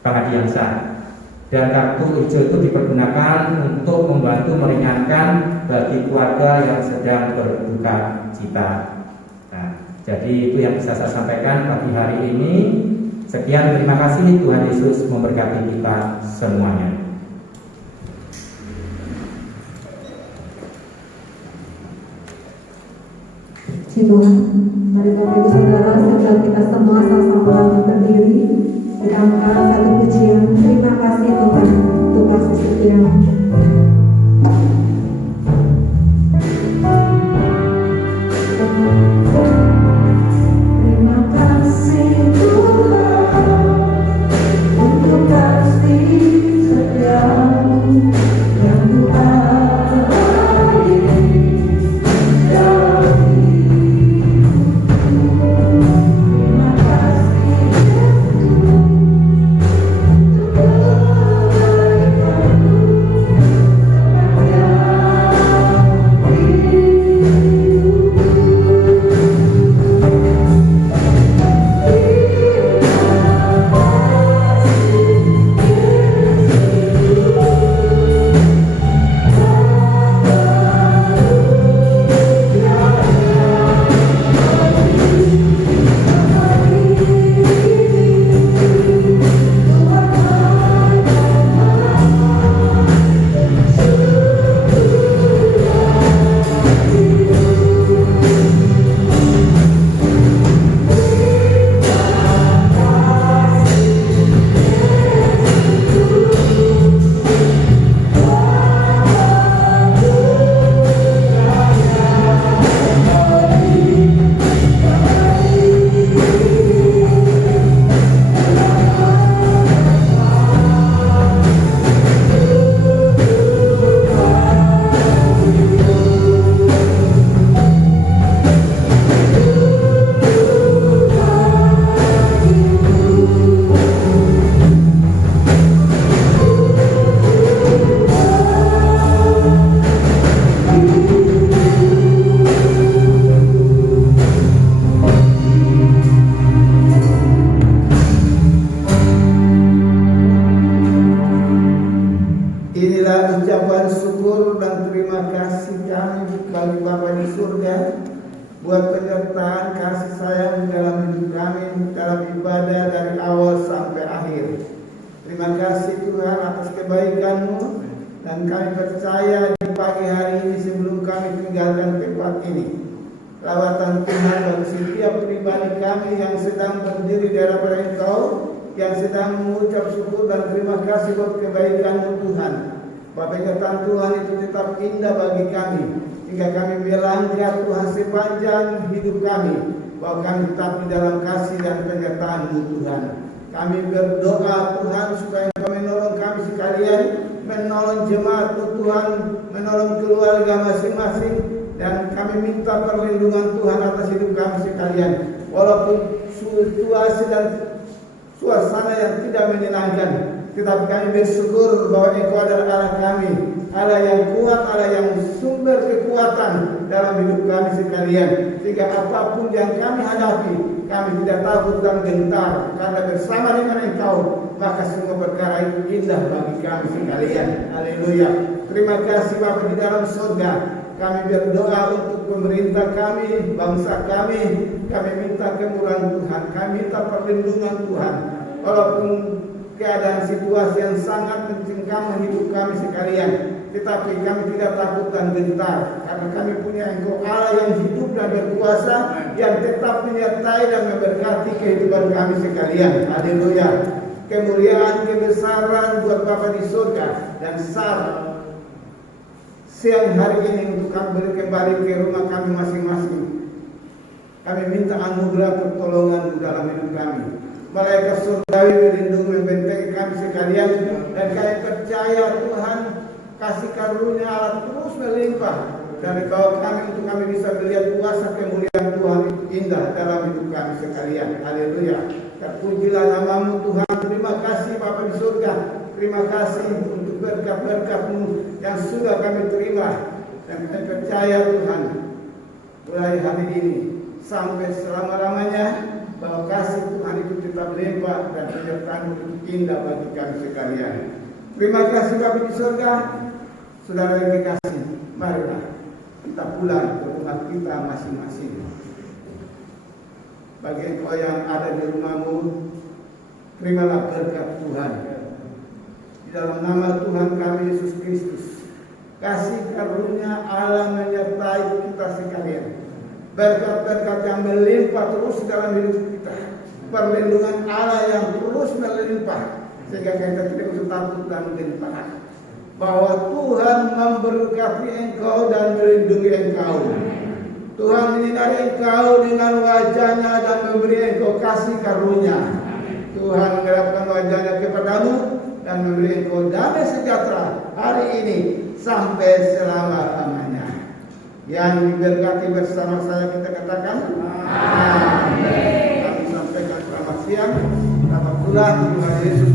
Pangadiansah. Dan kartu hijau itu dipergunakan untuk membantu meringankan bagi keluarga yang sedang berduka cita. Nah, jadi itu yang bisa saya sampaikan pagi hari ini. Sekian, terima kasih. Tuhan Yesus memberkati kita semuanya. Tuhan, mari Bapak Ibu Saudara, setelah kita semua sama-sama berdiri, kita angkat satu pujian. Terima kasih Tuhan untuk kasih setia-Mu. Terima kasih Tuhan untuk kasih setia-Mu yang Tuhan beri dalam terima kasih untuk kebaikan-Mu Inilah ucapan syukur dan terima kasih kami bagi Bapa di surga buat penyertaan kasih sayang dalam hidup kami dalam ibadah dari awal sampai akhir. Terima kasih Tuhan atas kebaikan-Mu, dan kami percaya di pagi hari ini sebelum kami tinggalkan tempat ini, lawatan Tuhan bagi setiap pribadi kami yang sedang berdiri di hadapan Engkau, yang sedang mengucap syukur dan terima kasih buat kebaikan-Mu Tuhan. Penyertaan Tuhan itu tetap indah bagi kami, hingga kami melangkah Tuhan sepanjang hidup kami, bahwa kami tetap di dalam kasih dan penyertaan-Mu Tuhan. Kami berdoa Tuhan supaya Engkau menolong kami sekalian, menolong jemaat-Mu Tuhan, menolong keluarga masing-masing, dan kami minta perlindungan Tuhan atas hidup kami sekalian. Walaupun situasi dan suasana yang tidak menyenangkan, tetapi kami bersyukur bahwa Engkau adalah Allah kami, Allah yang kuat, Allah yang sumber kekuatan dalam hidup kami sekalian. Sehingga apapun yang kami hadapi, kami tidak takut dan gentar, karena bersama dengan Engkau maka semua perkara itu indah bagi kami sekalian. Haleluya. Terima kasih Bapa di dalam surga. Kami berdoa untuk pemerintah kami, bangsa kami. Kami minta kemurahan Tuhan, kami minta perlindungan Tuhan. Walaupun keadaan situasi yang sangat mencengkam hidup kami sekalian, tetapi kami tidak takut dan gentar, karena kami punya Engkau Allah yang hidup dan berkuasa, yang tetap menyertai dan memberkati kehidupan kami sekalian. Haleluya. Kemuliaan, kebesaran buat Bapa di surga, dan siang hari ini untuk kami kembali ke rumah kami masing-masing. Kami minta anugerah pertolongan dalam hidup kami. Malaikat surgawi melindungi membentengi kami sekalian, dan kami percaya Tuhan kasih karunia Allah terus melimpah dari bawah kami untuk kami bisa melihat kuasa kemuliaan Tuhan itu indah dalam hidup kami sekalian. Haleluya. Terpujilah namamu Tuhan. Terima kasih Bapa di surga. Terima kasih untuk berkat-berkat-Mu yang sudah kami terima, dan kami percaya Tuhan mulai hari ini sampai selama-lamanya bahwa kasih Tuhan itu tetap limpah dan penyertaan itu indah bagi kami sekalian. Terima kasih Bapa di surga. Saudara yang dikasihi, marilah kita pulang ke rumah kita masing-masing. Bagi engkau yang ada di rumahmu, terimalah berkat Tuhan. Di dalam nama Tuhan kami Yesus Kristus, kasih karunia Allah menyertai kita sekalian. Berkat-berkat yang melimpah terus dalam hidup kita, perlindungan Allah yang terus melimpah, sehingga kita tidak usah takut dan gentar, bahwa Tuhan memberkati engkau dan melindungi engkau. Tuhan menyinari engkau dengan wajahnya dan memberi engkau kasih karunia. Tuhan menggelapkan wajahnya kepadamu dan memberi engkau damai sejahtera hari ini sampai selama-lamanya. Yang diberkati bersama saya kita katakan amin. Kami sampaikan selamat siang, selamat pulang, Tuhan Yesus